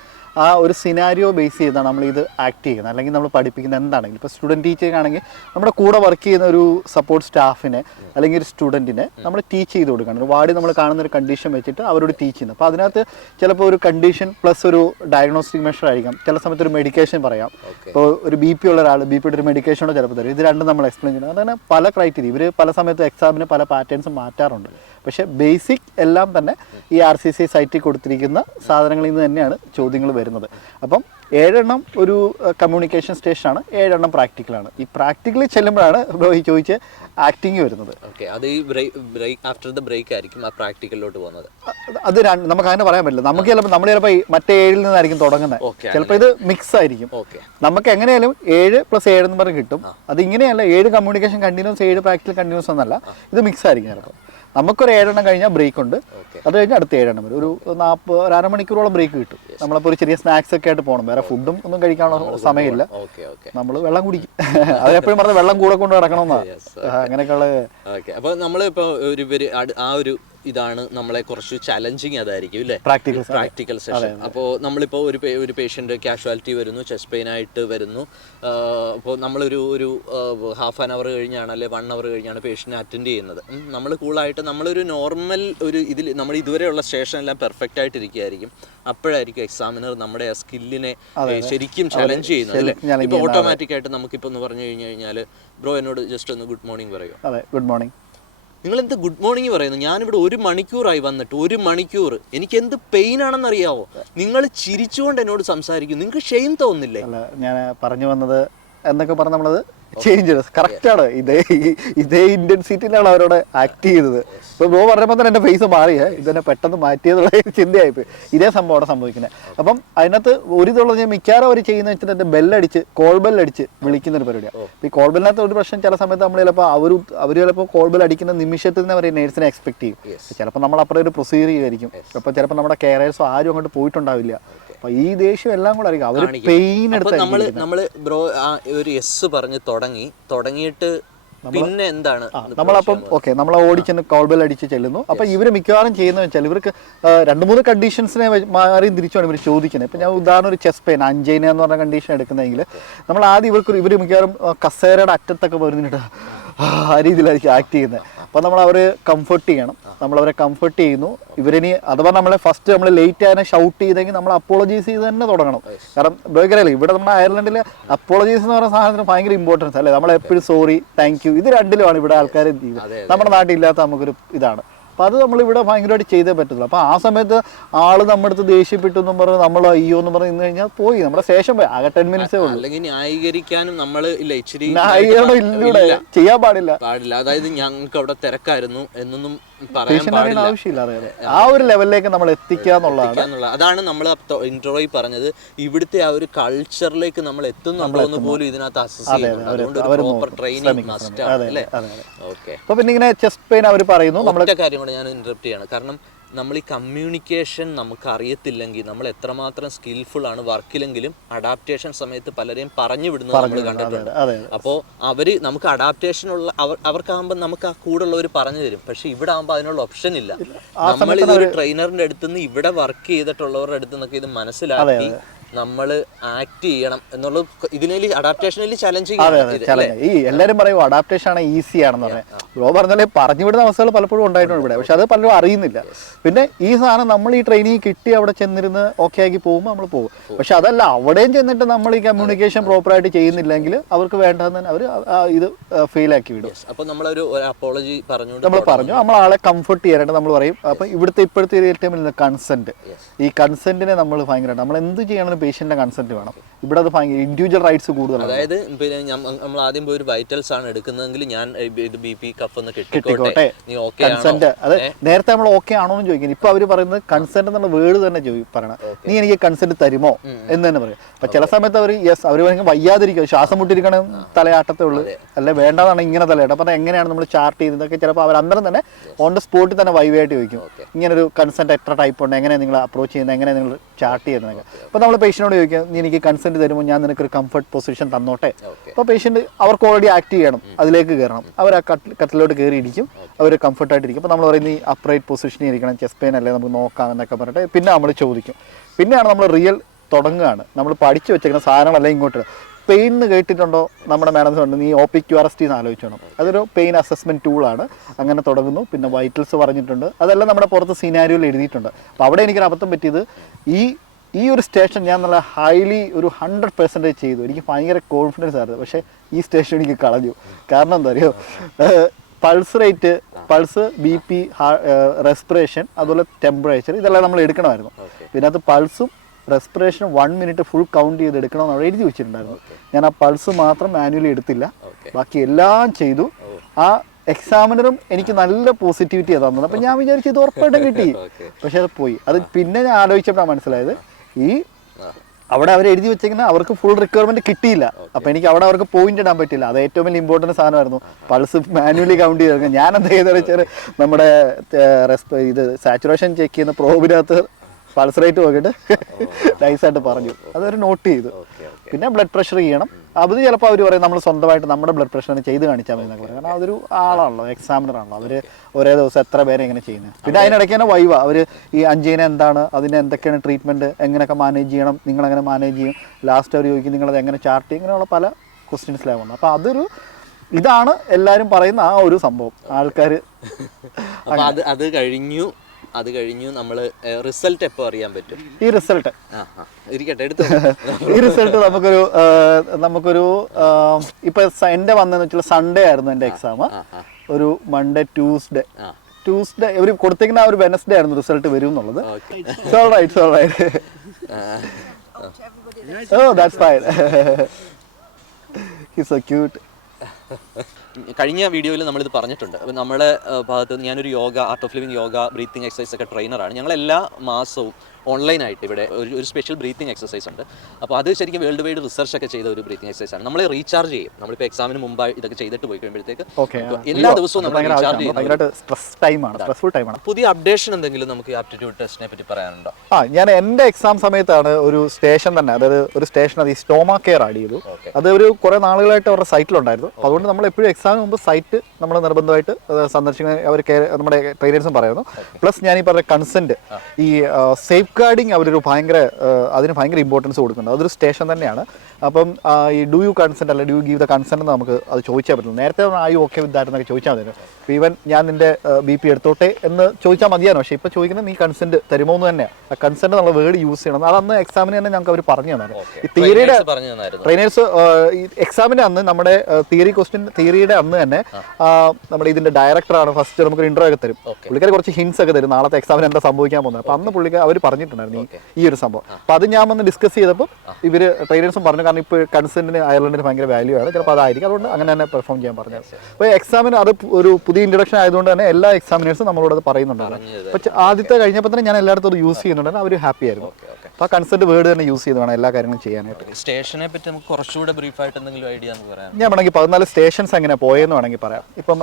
ആ ഒരു സിനാരിയോ ബേസ് ചെയ്താണ് നമ്മൾ ഇത് ആക്ട് ചെയ്യുന്നത്. അല്ലെങ്കിൽ നമ്മൾ പഠിപ്പിക്കുന്നത് എന്താണെങ്കിലും ഇപ്പോൾ സ്റ്റുഡൻറ് ടീച്ചിങ് ആണെങ്കിൽ നമ്മുടെ കൂടെ വർക്ക് ചെയ്യുന്ന ഒരു സപ്പോർട്ട് സ്റ്റാഫിനെ അല്ലെങ്കിൽ ഒരു സ്റ്റുഡൻറ്റിനെ നമ്മൾ ടീച്ച് ചെയ്ത് കൊടുക്കണം. ഒരു വാർഡിൽ നമ്മൾ കാണുന്ന ഒരു കണ്ടീഷൻ വെച്ചിട്ട് അവരോട് ടീച്ച് ചെയ്യുന്നത്. അപ്പോൾ അതിനകത്ത് ചിലപ്പോൾ ഒരു കണ്ടീഷൻ പ്ലസ് ഒരു ഡയഗ്നോസ്റ്റിക് മെഷർ ആയിരിക്കാം. ചില സമയത്ത് ഒരു മെഡിക്കേഷൻ പറയാം. ഇപ്പോൾ ഒരു BP ഉള്ള ഒരാൾ BPയുടെ ഒരു മെഡിക്കേഷനോ ചിലപ്പോൾ തരും. ഇത് രണ്ടും നമ്മൾ എക്സ്പ്ലെയിൻ ചെയ്യണം. അങ്ങനെ പല ക്രൈറ്റീരിയ ഇവർ പല സമയത്ത് എക്സാമിന് പല പാറ്റേൺസും മാറ്റാറുണ്ട്. പക്ഷേ ബേസിക് എല്ലാം തന്നെ ഈ RCC സൈറ്റിൽ കൊടുത്തിരിക്കുന്ന സാധനങ്ങളിൽ നിന്ന് തന്നെയാണ് ചോദ്യങ്ങൾ വരുന്നത്. അപ്പം 7 എണ്ണം ഒരു കമ്മ്യൂണിക്കേഷൻ സ്റ്റേഷനാണ്, 7 എണ്ണം പ്രാക്ടിക്കലാണ്. ഈ പ്രാക്ടിക്കലി ചെല്ലുമ്പോഴാണ് ഈ ചോദിച്ച് ആക്ടിങ് വരുന്നത്. അത് ആഫ്റ്റർ ദ ബ്രേക്ക് ആയിരിക്കും ആ പ്രാക്ടിക്കലിലോട്ട് പോകുന്നത്. അത് നമുക്ക് അങ്ങനെ പറയാൻ പറ്റില്ല. നമുക്ക് നമ്മൾ ചിലപ്പോൾ മറ്റേ 7 നിന്നായിരിക്കും തുടങ്ങുന്നത്. ചിലപ്പോൾ ഇത് മിക്സ് ആയിരിക്കും. നമുക്ക് എങ്ങനെയാലും 7 + 7 എന്ന് പറഞ്ഞ് കിട്ടും. അത് ഇങ്ങനെയല്ല 7 കമ്മ്യൂണിക്കേഷൻ കണ്ടിന്യൂസ് 7 പ്രാക്ടിക്കൽ കണ്ടിന്യൂസ് എന്നല്ല. ഇത് മിക്സ് ആയിരിക്കും. ചിലപ്പോൾ നമുക്കൊരു 7 എണ്ണം കഴിഞ്ഞാൽ ബ്രേക്ക് ഉണ്ട്. അത് കഴിഞ്ഞാൽ അടുത്ത 7 എണ്ണം വരും. ഒരു 40 അരമണിക്കൂറോളം ബ്രേക്ക് കിട്ടും. നമ്മളപ്പോൾ ഒരു ചെറിയ സ്നാക്സ് ഒക്കെ ആയിട്ട് പോകണം. വേറെ ഫുഡും ഒന്നും കഴിക്കാനുള്ള സമയമില്ല. നമ്മൾ വെള്ളം കുടിക്കും. അത് എപ്പോഴും പറഞ്ഞ വെള്ളം കൂടെ കൊണ്ട് നടക്കണമെന്നാണ്. അങ്ങനെയൊക്കെയുള്ള അപ്പോൾ നമ്മളിപ്പോൾ ആ ഒരു ഇതാണ് നമ്മളെ കുറച്ച് ചലഞ്ചിങ് അതായിരിക്കും അല്ലേ? Practical session. അപ്പോൾ നമ്മളിപ്പോൾ ഒരു പേഷ്യൻ്റ് കാഷ്വാലിറ്റി വരുന്നു, ചെസ്റ്റ് പെയിൻ ആയിട്ട് വരുന്നു. അപ്പോൾ നമ്മളൊരു ½ ആൻ അവർ കഴിഞ്ഞാണ് അല്ലെ 1 അവർ കഴിഞ്ഞാണ് പേഷ്യൻറ്റിനെ അറ്റൻഡ് ചെയ്യുന്നത്. നമ്മൾ കൂളായിട്ട് നമ്മളൊരു നോർമൽ ഒരു ഇതിൽ നമ്മൾ ഇതുവരെയുള്ള സ്റ്റേഷനെല്ലാം പെർഫെക്റ്റ് ആയിട്ട് ഇരിക്കുകയായിരിക്കും. അപ്പോഴായിരിക്കും എക്സാമിനർ നമ്മുടെ ആ സ്കില്ലിനെ ശരിക്കും ചലഞ്ച് ചെയ്യുന്നത് അല്ലേ? ഇപ്പോൾ ഓട്ടോമാറ്റിക് ആയിട്ട് നമുക്കിപ്പോൾ ഒന്ന് പറഞ്ഞു കഴിഞ്ഞാൽ ബ്രോ എന്നോട് ജസ്റ്റ് ഒന്ന് ഗുഡ് മോർണിംഗ് പറയോ? അതെ, ഗുഡ് മോർണിംഗ്. നിങ്ങൾ എന്ത് ഗുഡ് മോർണിംഗ് പറയുന്നു? ഞാനിവിടെ 1 മണിക്കൂറായി വന്നിട്ട് 1 മണിക്കൂർ എനിക്ക് എന്ത് പെയിൻ ആണെന്നറിയാവോ? നിങ്ങൾ ചിരിച്ചുകൊണ്ട് എന്നോട് സംസാരിക്കും. നിങ്ങൾക്ക് ഷെയിം തോന്നുന്നില്ലേ? അല്ല, ഞാൻ പറഞ്ഞു വന്നത് എന്നൊക്കെ പറഞ്ഞ് നമ്മളത് ചേഞ്ച് ചെയ്ത് കറക്റ്റാണ്. ഇതേ ഇന്റൻസിറ്റിയിലാണ് അവരോട് ആക്ട് ചെയ്തത്. ഇപ്പോൾ ബ്രോ പറഞ്ഞപ്പോൾ തന്നെ എൻ്റെ ഫേസ് മാറിയേ ഇതെന്നെ പെട്ടെന്ന് മാറ്റിയതുള്ള ചിന്തയായിപ്പോയി. ഇതേ സംഭവം അവിടെ സംഭവിക്കുന്നത്. അപ്പം അതിനകത്ത് ഒരു ഇതുള്ളത് ഞാൻ മിക്കവാറും അവർ ചെയ്യുന്ന വെച്ചിട്ട് എൻ്റെ ബെല്ലടിച്ച് കോൾ ബെല്ലടിച്ച് വിളിക്കുന്നൊരു പരിപാടിയാണ്. അപ്പോൾ ഈ കോൾ ബെല്ലിനകത്ത് ഒരു പ്രശ്നം ചില സമയത്ത് നമ്മൾ ചിലപ്പോൾ അവർ ചിലപ്പോൾ കോൾ ബെൽ അടിക്കുന്ന നിമിഷത്തിൽ നിന്ന് അവർ നേഴ്സിനെ എക്സ്പെക്ട് ചെയ്യും. ചിലപ്പോൾ നമ്മൾ അപ്പുറം ഒരു പ്രൊസീജിയർ ചെയ്യുമായിരിക്കും. അപ്പോൾ ചിലപ്പോൾ നമ്മുടെ കെയറേഴ്സോ ആരും അങ്ങോട്ട് പോയിട്ടുണ്ടാവില്ല. അപ്പൊ ഈ ദേഷ്യം എല്ലാം കൂടെ ആയിരിക്കും. അവർ പെയിൻ എടുത്ത് നമ്മള് ബ്രോ ഒരു യെസ് പറഞ്ഞ് തുടങ്ങിയിട്ട് പിന്നെ എന്താണ് നമ്മളപ്പം ഓക്കെ നമ്മൾ ഓടിച്ചെന്ന് കോൾ ബെൽ അടിച്ച് ചെല്ലുന്നു. അപ്പൊ ഇവര് മിക്കവാറും ചെയ്യുന്നത് വെച്ചാൽ ഇവർക്ക് 2-3 കണ്ടീഷൻസിനെ മാറിയും തിരിച്ചുമാണ് ഇവർ ചോദിക്കുന്നത്. ഇപ്പൊ ഞാൻ ഉദാഹരണം ഒരു ചെസ്റ്റ് പെയിൻ അഞ്ചൈന എന്ന് പറഞ്ഞ കണ്ടീഷൻ എടുക്കുന്നതെങ്കിൽ നമ്മൾ ആദ്യം ഇവർ മിക്കവാറും കസേരയുടെ അറ്റത്തൊക്കെ വരുന്നിട്ട് ആ രീതിയിലായിരിക്കും ആക്ട് ചെയ്യുന്നത്. അപ്പോൾ നമ്മൾ അവരെ കംഫർട്ട് ചെയ്യണം. നമ്മളവരെ കംഫർട്ട് ചെയ്യുന്നു. ഇവരിനി അഥവാ നമ്മളെ ഫസ്റ്റ് നമ്മൾ ലേറ്റ് ആയതിനെ ഷൗട്ട് ചെയ്തെങ്കിൽ നമ്മൾ അപ്പോളജൈസ് ചെയ്ത് തന്നെ തുടങ്ങണം. കാരണം ബ്രോക്കറല്ലേ ഇവിടെ നമ്മുടെ അയർലൻഡിൽ അപ്പോളജൈസ് എന്ന് പറയുന്ന സാധനത്തിന് ഭയങ്കര ഇമ്പോർട്ടൻസ് അല്ലേ? നമ്മളെപ്പോഴും സോറി, താങ്ക് യു, ഇത് രണ്ടിലുമാണ് ഇവിടെ ആൾക്കാർ ചെയ്യുന്നത്. നമ്മുടെ നാട്ടിലില്ലാത്ത നമുക്കൊരു ഇതാണ്. അപ്പം അത് നമ്മളിവിടെ ഭയങ്കരമായിട്ട് ചെയ്തേ പറ്റത്തുള്ളൂ. അപ്പോൾ ആ സമയത്ത് ആള് നമ്മുടെ അടുത്ത് ദേഷ്യപ്പെട്ടു എന്നും പറഞ്ഞ് നമ്മൾ അയ്യോ എന്ന് പറഞ്ഞ് നിന്ന് കഴിഞ്ഞാൽ പോയി നമ്മുടെ ശേഷം പോയി ആകെ 10 മിനിറ്റ്സേ ഉള്ളൂ. അല്ലെങ്കിൽ ന്യായീകരിക്കാനും നമ്മൾ ഇല്ല ഇച്ചിരി ചെയ്യാൻ പാടില്ല. അതായത് ഞങ്ങൾക്ക് അവിടെ തിരക്കായിരുന്നു എന്നൊന്നും ആവശ്യമില്ല. ആ ഒരു ലെവലിലേക്ക് നമ്മൾ എത്തിക്കുക എന്നുള്ളതാണ്. അതാണ് നമ്മൾ ഇൻട്രോയിൽ പറഞ്ഞത്. ഇവിടുത്തെ ആ ഒരു കൾച്ചറിലേക്ക് നമ്മൾ എത്തുന്നുണ്ടോ എന്ന് പോലും ഇതിനകത്ത് അസസ് ചെയ്യുന്നുണ്ട്. അതുകൊണ്ട് ഒരു പ്രോപ്പർ ട്രെയിനിങ് മസ്റ്റ് ആണ് അല്ലേ? ഓക്കെ. അപ്പൊ പിന്നെ ഇങ്ങനെ ചെസ്റ്റ് പെയിൻ അവർ പറയുന്നു. നമ്മുടെ കാര്യം കൂടെ ഞാൻ ഇന്ററപ്റ്റ് ചെയ്യാണ്. കാരണം നമ്മൾ ഈ കമ്മ്യൂണിക്കേഷൻ നമുക്ക് അറിയത്തില്ലെങ്കിൽ നമ്മൾ എത്രമാത്രം സ്കിൽഫുൾ ആണ് വർക്കിലെങ്കിലും അഡാപ്റ്റേഷൻ സമയത്ത് പലരെയും പറഞ്ഞു വിടുന്നത് നമ്മൾ കണ്ടിട്ടുണ്ട്. അപ്പോൾ അവര് നമുക്ക് അഡാപ്റ്റേഷനുള്ള അവർക്കാകുമ്പോൾ നമുക്ക് ആ കൂടുള്ളവർ പറഞ്ഞു തരും. പക്ഷെ ഇവിടെ ആകുമ്പോൾ അതിനുള്ള ഓപ്ഷൻ ഇല്ല. നമ്മൾ ഇതൊരു ട്രെയിനറിന്റെ അടുത്ത് നിന്ന് ഇവിടെ വർക്ക് ചെയ്തിട്ടുള്ളവരുടെ അടുത്ത് നിന്നൊക്കെ ഇത് മനസ്സിലാക്കി നമ്മൾ ആക്ട് ചെയ്യണം എന്നുള്ളത് ഇതിനെ അഡാപ്റ്റേഷനിൽ ചലഞ്ചിങ്. ഈ എല്ലാവരും പറയും അഡാപ്റ്റേഷൻ ആണ് ഈസി ആണെന്ന് പറഞ്ഞാൽ ബ്രോ പറഞ്ഞാലേ പറഞ്ഞു വിടുന്ന അവസ്ഥകൾ പലപ്പോഴും ഉണ്ടായിട്ടുണ്ട് ഇവിടെ, പക്ഷെ അത് പലരും അറിയുന്നില്ല. പിന്നെ ഈ സാധനം നമ്മൾ ഈ ട്രെയിനിങ് കിട്ടി അവിടെ ചെന്നിരുന്ന് ഓക്കെ ആക്കി പോകുമ്പോൾ നമ്മൾ പോകും. പക്ഷെ അതല്ല, അവിടെയും ചെന്നിട്ട് നമ്മൾ ഈ കമ്മ്യൂണിക്കേഷൻ പ്രോപ്പറായിട്ട് ചെയ്യുന്നില്ലെങ്കിൽ അവർക്ക് വേണ്ടതെന്ന് അവർ ഇത് ഫെയിൽ ആക്കി വിടും. അപ്പോൾ നമ്മളൊരു അപ്പോളജി നമ്മൾ പറഞ്ഞു നമ്മളാളെ കംഫർട്ട് ചെയ്യാനായിട്ട് നമ്മൾ പറയും. അപ്പം ഇപ്പോഴത്തെ ഏറ്റവും വലിയ കൺസെന്റ്, ഈ കൺസെന്റിനെ നമ്മൾ ഭയങ്കരമായിട്ട് നമ്മൾ എന്ത് ചെയ്യണമെങ്കിലും പേഷ്യന്റിന്റെ കൺസെന്റ് വേണം. ഇവിടെ അത് ഭയങ്കര ഇൻഡിവിജ്വൽ റൈറ്റ്സ് കൂടുതലാണ്. അതായത് പിന്നെ നമ്മൾ ആദ്യം പോയി ഒരു വൈറ്റൽസ് ആണ് എടുക്കുന്നതെങ്കിൽ ഞാൻ ഇത് BP കഫ് ഒന്ന് കിട്ടിക്കോട്ടെ, നീ ഓക്കെ കൺസെന്റ്. അത് നേരത്തെ നമ്മൾ ഓക്കെ ആണോ എന്ന് ചോദിക്കുന്നത്, ഇപ്പൊ അവര് പറയുന്നത് കൺസെന്റ് എന്നുള്ള വേർഡ് തന്നെ പറയണം. നീ എനിക്ക് കൺസെന്റ് തരുമോ എന്ന് തന്നെ പറയും. അപ്പൊ ചില സമയത്ത് അവർ യെസ്, അവർ വയ്യാതിരിക്കും, ശ്വാസം മുട്ടിരിക്കണം, തലയാട്ടത്തേ ഉള്ളൂ, അല്ലെ വേണ്ടതാണ് ഇങ്ങനെ തലയാട്ടം. അപ്പൊ എങ്ങനെയാണ് നമ്മൾ ചാർട്ട് ചെയ്തതൊക്കെ ചിലപ്പോൾ അവർ അന്നേരം തന്നെ ഓൺ ദ സ്പോട്ടിൽ തന്നെ വൈവായിട്ട് ചോദിക്കും, ഇങ്ങനൊരു കൺസെന്റ് എത്ര ടൈപ്പ് ഉണ്ട്, എങ്ങനെ നിങ്ങൾ അപ്രോച്ച് ചെയ്യുന്നത്, എങ്ങനെ നിങ്ങൾ ചാർട്ട് ചെയ്യുന്നതൊക്കെ. അപ്പോൾ നമ്മൾ പേഷ്യനോട് ചോദിക്കുക, നീ എനിക്ക് കൺസെന്റ് തരുമ്പോൾ ഞാൻ നിനക്കൊരു കംഫർട്ട് പൊസിഷൻ തന്നോട്ടെ. അപ്പോൾ പേഷ്യന്റ് അവർക്ക് ഓൾറെഡി ആക്ട് ചെയ്യണം, അതിലേക്ക് കയറണം. അവർ ആ കട്ടിലോട്ട് കയറി ഇരിക്കും, അവർ കംഫർട്ടായിട്ടിരിക്കും. അപ്പോൾ നമ്മൾ പറയുന്നത് ഈ അപ്രൈറ്റ് പൊസിഷനിൽ ഇരിക്കണം, ചെസ്റ്റ് പെയിൻ അല്ലേ നമുക്ക് നോക്കാം എന്നൊക്കെ പറഞ്ഞിട്ട് പിന്നെ നമ്മൾ ചോദിക്കും. പിന്നെയാണ് നമ്മൾ റിയൽ തുടങ്ങുകയാണ്. നമ്മൾ പഠിച്ചു വെച്ചേക്കുന്ന സാധനങ്ങളെല്ലാം ഇങ്ങോട്ട്. പെയിൻ എന്ന് കേട്ടിട്ടുണ്ടോ നമ്മുടെ മാഡംസ് ഉണ്ട്, നീ OPQRST എന്ന് ആലോചിച്ചോണം. അതൊരു പെയിൻ അസസ്മെൻറ്റ് ടൂളാണ്. അങ്ങനെ തുടങ്ങുന്നു. പിന്നെ വൈറ്റൽസ് പറഞ്ഞിട്ടുണ്ട്, അതെല്ലാം നമ്മുടെ പുറത്ത് സിനാരിയോയിൽ എഴുതിയിട്ടുണ്ട്. അപ്പോൾ അവിടെ എനിക്കൊരു അബദ്ധം പറ്റിയത്, ഈ ഒരു സ്റ്റേഷൻ ഞാൻ നല്ല ഹൈലി ഒരു 100% ചെയ്തു. എനിക്ക് ഭയങ്കര കോൺഫിഡൻസ് ആയിരുന്നു. പക്ഷേ ഈ സ്റ്റേഷൻ എനിക്ക് കളഞ്ഞു. കാരണം എന്താ അറിയോ, pulse rate, pulse, BP, respiration, അതുപോലെ ടെമ്പറേച്ചർ, ഇതെല്ലാം നമ്മൾ എടുക്കണമായിരുന്നു. പിന്നെ അത് പൾസും റെസ്പിറേഷനും 1 മിനിറ്റ് ഫുൾ കൗണ്ട് ചെയ്ത് എടുക്കണമെന്ന് അവിടെ എഴുതി വെച്ചിട്ടുണ്ടായിരുന്നു. ഞാൻ ആ പൾസ് മാത്രം മാനുവലി എടുത്തില്ല, ബാക്കി എല്ലാം ചെയ്തു. ആ എക്സാമിനറും എനിക്ക് നല്ല പോസിറ്റിവിറ്റി തന്നത്. അപ്പം ഞാൻ വിചാരിച്ചു ഇത് ഉറപ്പായിട്ടും കിട്ടി. പക്ഷെ അത് പോയി. അത് പിന്നെ ഞാൻ ആലോചിച്ചപ്പോഴാണ് മനസ്സിലായത്, ഈ അവിടെ അവർ എഴുതി വെച്ചെങ്കിൽ അവർക്ക് ഫുൾ റിക്വയർമെന്റ് കിട്ടിയില്ല. അപ്പം എനിക്ക് അവിടെ അവർക്ക് പോയിന്റ് ഇടാൻ പറ്റില്ല. അത് ഏറ്റവും വലിയ ഇമ്പോർട്ടൻറ്റ് സാധനമായിരുന്നു. പൾസ് മാനുവലി കൗണ്ട് ചെയ്തെടുക്കുക. ഞാൻ എന്താ ചെയ്തെന്ന് വെച്ചാൽ നമ്മുടെ ഇത് സാച്ചുറേഷൻ ചെക്ക് ചെയ്യുന്ന പ്രോബിനകത്ത് പൾസ് റേറ്റ് നോക്കിയിട്ട് നൈസായിട്ട് പറഞ്ഞു. അതൊരു നോട്ട് ചെയ്തു. പിന്നെ ബ്ലഡ് പ്രഷർ ചെയ്യണം. അത് ചിലപ്പോൾ അവർ പറയും നമ്മൾ സ്വന്തമായിട്ട് നമ്മുടെ ബ്ലഡ് പ്രഷർ ചെയ്ത് കാണിച്ചാൽ മതി എന്നൊക്കെ പറയും. കാരണം അതൊരു ആളാണല്ലോ, എക്സാമിനർ ആണല്ലോ, അവർ ഒരേ ദിവസം എത്ര പേരെ എങ്ങനെ ചെയ്യുന്നത്. പിന്നെ അതിനിടയ്ക്ക് തന്നെ വൈവ, അവർ ഈ അഞ്ചിനെ എന്താണ്, അതിന് എന്തൊക്കെയാണ് ട്രീറ്റ്മെൻറ്റ്, എങ്ങനെയൊക്കെ മാനേജ് ചെയ്യണം, നിങ്ങളെങ്ങനെ മാനേജ് ചെയ്യും, ലാസ്റ്റ് അവർ ചോദിക്കും നിങ്ങളത് എങ്ങനെ ചാർട്ട് ചെയ്യും, ഇങ്ങനെയുള്ള പല ക്വസ്റ്റ്യൻസിലാണ് വന്നത്. അപ്പോൾ അതൊരു ഇതാണ് എല്ലാവരും പറയുന്ന ആ ഒരു സംഭവം. ആൾക്കാർ അത് കഴിഞ്ഞു നമ്മൾ റിസൾട്ട് എപ്പോൾ അറിയാൻ പറ്റും? ഈ റിസൾട്ട് ഇരിക്കട്ടെ, എടുത്തു. ഈ റിസൾട്ട് നമുക്കൊരു ഇപ്പൊ എന്റെ വന്നെന്ന് വെച്ചാൽ സൺഡേ ആയിരുന്നു എന്റെ എക്സാം. ഒരു മൺഡേ ട്യൂസ്ഡേ ഒരു കൊടുത്തേക്കുന്ന ആ ഒരു വെനസ്ഡേ ആയിരുന്നു റിസൾട്ട് വരും എന്നുള്ളത്. It's all right. Oh, that's fine. He's so cute. കഴിഞ്ഞ വീഡിയോയിൽ നമ്മളിത് പറഞ്ഞിട്ടുണ്ട്. നമ്മുടെ ഭാഗത്ത് ഞാനൊരു art of living yoga breathing exercise ഒക്കെ ട്രെയിനറാണ്. ഞങ്ങൾ എല്ലാ മാസവും ഓൺലൈനായിട്ട് ഇവിടെ ഒരു സ്പെഷ്യൽ ബ്രീത്തിങ് എക്സസൈസ് ഉണ്ട്. അപ്പോൾ അത് ശരിക്കും വേൾഡ് വൈഡ് റിസർച്ച് ഒക്കെ ചെയ്ത ഒരു ബ്രീത്തിങ് എക്സസൈസ് ആണ്. നമ്മൾ റീചാർജ് ചെയ്യും. നമ്മളിപ്പോൾ എക്സാമിന് മുമ്പായി ഇതൊക്കെ ചെയ്തിട്ട് പോയി കഴിയുമ്പോഴത്തേക്ക് എല്ലാ ദിവസവും നമ്മൾ റീചാർജ് ചെയ്യുന്നു. പുതിയ അപ്ഡേഷൻ എന്തെങ്കിലും നമുക്ക് ഈ ആപ്റ്റിറ്റ്യൂഡ് ടെസ്റ്റിനെ പറ്റി പറയാനുണ്ടോ? ഞാൻ എൻ്റെ എക്സാം സമയത്താണ് ഒരു സ്റ്റേഷൻ തന്നെ, അതായത് ഒരു സ്റ്റേഷൻ അത് ഈ സ്റ്റോമാ കെയർ ആഡ് ചെയ്തു. അത് ഒരു കുറേ നാളുകളായിട്ട് അവരുടെ സൈറ്റിലുണ്ടായിരുന്നു. അതുകൊണ്ട് നമ്മൾ എപ്പോഴും എക്സാമിന് മുമ്പ് സൈറ്റ് നമ്മൾ നിർബന്ധമായിട്ട് സന്ദർശിക്കാൻ അവർ നമ്മുടെ ട്രെയിനേഴ്സും പറയുന്നു. പ്ലസ് ഞാൻ ഈ പറഞ്ഞ കൺസെന്റ്, ഈ സേഫ് ഗാർഡിങ് അവരൊരു അതിന് ഭയങ്കര ഇമ്പോർട്ടൻസ് കൊടുക്കുന്നുണ്ട്. അതൊരു സ്റ്റേഷൻ തന്നെയാണ്. അപ്പം ഈ ഡു യു കൺസെന്റ് അല്ല do you give the consent എന്ന് നമുക്ക് അത് ചോദിച്ചാൽ പറ്റില്ല. നേരത്തെ ആയി ഓക്കെ വിത്ത് ദാറ്റ് എന്നൊക്കെ ചോദിച്ചാൽ മതി. ഈവൻ ഞാൻ നിന്റെ BP എടുത്തോട്ടെ എന്ന് ചോദിച്ചാൽ മതിയായിരുന്നു. പക്ഷേ ഇപ്പോൾ ചോദിക്കുന്നത് നീ കൺസെന്റ് തരുമോ എന്ന് തന്നെയാണ്. ആ കൺസെന്റ് എന്നുള്ള വേർഡ് യൂസ് ചെയ്യണം. അതന്ന് എക്സാമിന് തന്നെ ഞങ്ങൾക്ക് അവർ പറഞ്ഞു തന്നായിരുന്നു. ഈ തിയറിയുടെ ട്രെയിനേഴ്സ് ഈ എക്സാമിന്റെ അന്ന് നമ്മുടെ തിയറിയുടെ അന്ന് തന്നെ നമ്മുടെ ഇതിന്റെ ഡയറക്ടറാണ് ഫസ്റ്റ് നമുക്കൊരു ഇൻട്രോ ഒക്കെ തരും. പുള്ളിക്കാർ കുറച്ച് ഹിൻസ് ഒക്കെ തരും, നാളത്തെ എക്സാമിന് എന്താ സംഭവിക്കാൻ പോകുന്നത്. അപ്പം അന്ന് പുള്ളിക്കാർ അവർ പറഞ്ഞിട്ടുണ്ടായിരുന്നു ഈ ഒരു സംഭവം. അപ്പം അത് ഞാൻ വന്ന് ഡിസ്കസ് ചെയ്തപ്പോൾ ഇവർ ട്രെയിനേഴ്സും പറഞ്ഞു, കാരണം ഇപ്പോൾ കൺസെന്റിന് അയർലൻഡിന് ഭയങ്കര വാല്യൂ ആണ്, ചിലപ്പോൾ അതായിരിക്കും, അതുകൊണ്ട് അങ്ങനെ തന്നെ പെർഫോം ചെയ്യാൻ പറഞ്ഞു. അപ്പോൾ എക്സാമിന് അത് ഒരു പുതിയ ഇൻട്രൊഡക്ഷൻ ആയതുകൊണ്ട് തന്നെ എല്ലാ എക്സാമിനേഴ്സും നമ്മളോട് അത് പറയുന്നുണ്ടായിരുന്നു. അപ്പോൾ ആദ്യത്തെ കഴിഞ്ഞപ്പോൾ തന്നെ ഞാൻ എല്ലായിടത്തും അത് യൂസ് ചെയ്യുന്നുണ്ടെങ്കിൽ അവർ ഹാപ്പി ആയിരുന്നു. അപ്പോൾ ആ കൺസെന്റ് വേർഡ് തന്നെ യൂസ് ചെയ്ത് വേണം എല്ലാ കാര്യങ്ങളും ചെയ്യാനായിട്ട്. സ്റ്റേഷനെ പറ്റി നമുക്ക് കുറച്ചുകൂടെ ബ്രീഫായിട്ട് എന്തെങ്കിലും ഐഡിയ പറയാം. ഞാൻ വേണമെങ്കിൽ 14 സ്റ്റേഷൻസ് എങ്ങനെ പോയെന്ന് വേണമെങ്കിൽ പറയാം. ഇപ്പം